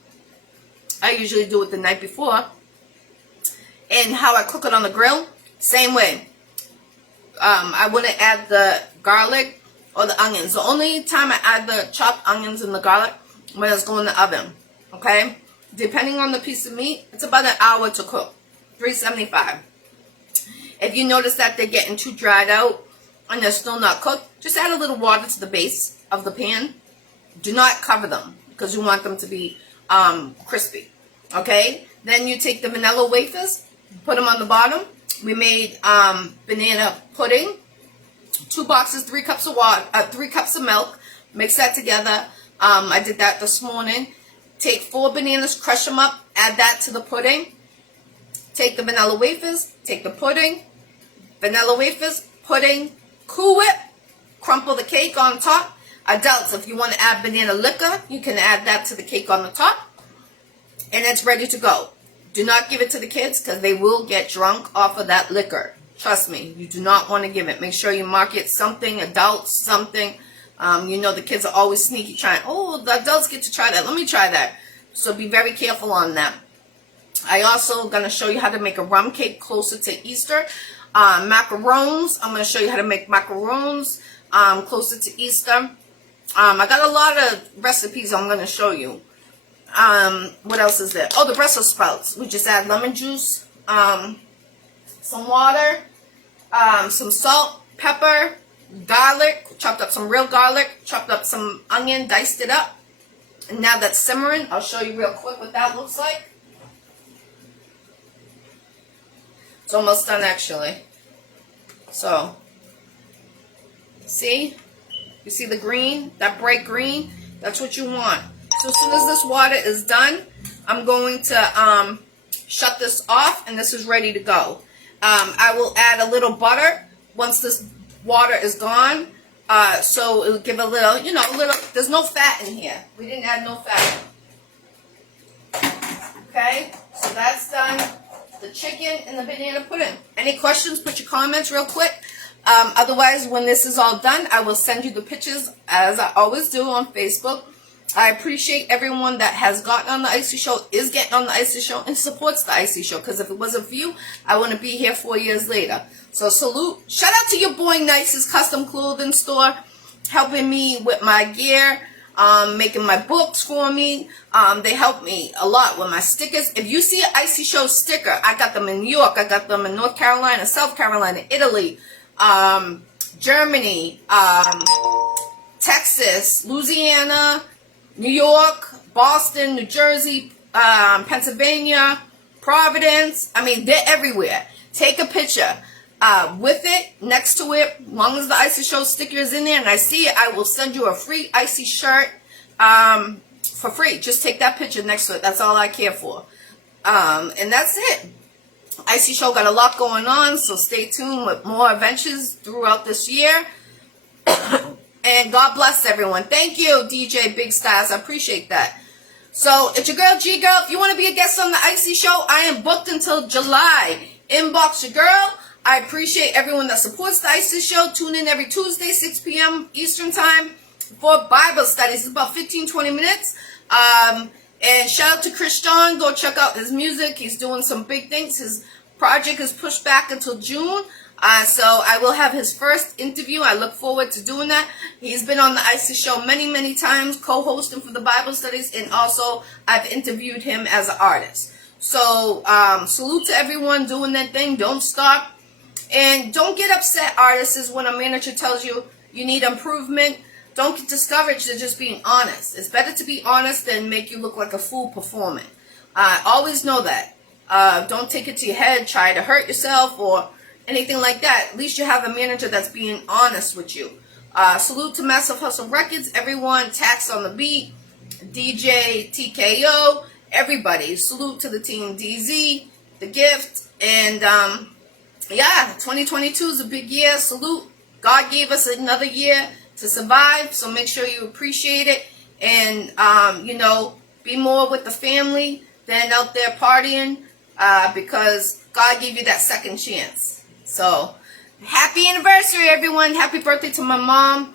I usually do it the night before. And how I cook it on the grill, same way. I wouldn't add the garlic or the onions. The only time I add the chopped onions and the garlic when it's going in the oven. Okay? Depending on the piece of meat, it's about an hour to cook. 375. If you notice that they're getting too dried out and they're still not cooked, just add a little water to the base of the pan. Do not cover them because you want them to be crispy. Okay? Then you take the vanilla wafers, put them on the bottom. We made banana pudding. 2 boxes, 3 cups of water, 3 cups of milk. Mix that together. I did that this morning. Take 4 bananas, crush them up, add that to the pudding. Take the vanilla wafers, take the pudding, vanilla wafers, pudding, Cool Whip, crumple the cake on top. Adults, if you want to add banana liquor, you can add that to the cake on the top. And it's ready to go. Do not give it to the kids because they will get drunk off of that liquor. Trust me, you do not want to give it. Make sure you mark it something, adults, something. You know the kids are always sneaky trying, oh, the adults get to try that. Let me try that. So be very careful on that. I also going to show you how to make a rum cake closer to Easter. Macarons. I'm going to show you how to make macarons closer to Easter. I got a lot of recipes I'm going to show you. What else is there? Oh, the Brussels sprouts. We just add lemon juice, some water, some salt, pepper, garlic, chopped up some real garlic, chopped up some onion, diced it up. And now that's simmering. I'll show you real quick what that looks like. It's almost done actually. So, see? You see the green? That bright green? That's what you want. So as soon as this water is done, I'm going to shut this off and this is ready to go. I will add a little butter once this water is gone. So it will give a little, you know, there's no fat in here. We didn't add no fat. Okay, so that's done. The chicken and the banana pudding. Any questions? Put your comments real quick. Otherwise, when this is all done, I will send you the pictures as I always do on Facebook. I appreciate everyone that has gotten on the Iccy Show, is getting on the Iccy Show, and supports the Iccy Show. Because if it wasn't for you, I wouldn't be here 4 years later. So salute. Shout out to your boy Nice's Custom Clothing Store, helping me with my gear, making my books for me. They help me a lot with my stickers. If you see an Iccy Show sticker, I got them in New York, I got them in North Carolina, South Carolina, Italy, Germany, Texas, Louisiana, New York, Boston, New Jersey, Pennsylvania, Providence. I mean, they're everywhere. Take a picture with it, next to it. As long as the Iccy Show sticker is in there and I see it, I will send you a free Iccy shirt for free. Just take that picture next to it. That's all I care for. And that's it. Iccy Show got a lot going on, so stay tuned with more adventures throughout this year. And God bless everyone. Thank you, DJ Big Styles. I appreciate that. So, it's your girl, Ggirl. If you want to be a guest on the Iccy Show, I am booked until July. Inbox your girl. I appreciate everyone that supports the Iccy Show. Tune in every Tuesday, 6 p.m. Eastern Time for Bible studies. It's about 15-20 minutes. And shout out to Chris John. Go check out his music. He's doing some big things. His project is pushed back until June. So I will have his first interview. I look forward to doing that. He's been on the Iccy Showw many, many times, co-hosting for the Bible studies, and also I've interviewed him as an artist. So salute to everyone doing their thing. Don't stop. And don't get upset, artists, when a manager tells you you need improvement. Don't get discouraged at just being honest. It's better to be honest than make you look like a fool performing. Always know that. Don't take it to your head, try to hurt yourself or anything like that. At least you have a manager that's being honest with you. Salute to Massive Hustle Records, everyone, Tax on the Beat, DJ TKO, everybody. Salute to the team DZ, The Gift, and yeah, 2022 is a big year. Salute. God gave us another year to survive, so make sure you appreciate it and, be more with the family than out there partying because God gave you that second chance. So, happy anniversary, everyone. Happy birthday to my mom.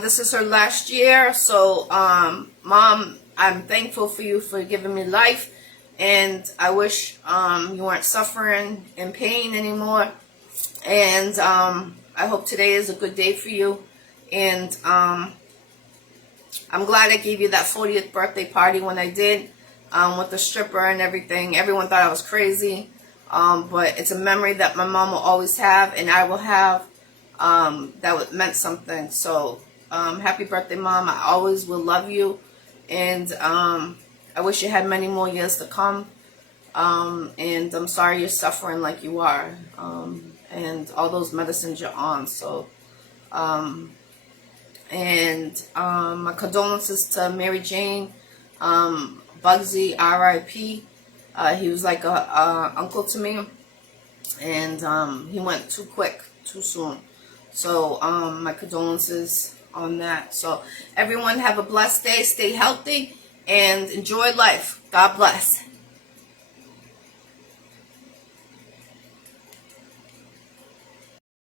This is her last year. So, Mom, I'm thankful for you for giving me life. And I wish you weren't suffering in pain anymore. And I hope today is a good day for you. And I'm glad I gave you that 40th birthday party when I did with the stripper and everything. Everyone thought I was crazy. But it's a memory that my mom will always have and I will have that meant something. So happy birthday, Mom. I always will love you. And I wish you had many more years to come. And I'm sorry you're suffering like you are. And all those medicines you're on. So, my condolences to Mary Jane, Bugsy, R.I.P. He was like a uncle to me. And he went too quick, too soon. So, my condolences on that. So, everyone have a blessed day. Stay healthy. And enjoy life. God bless.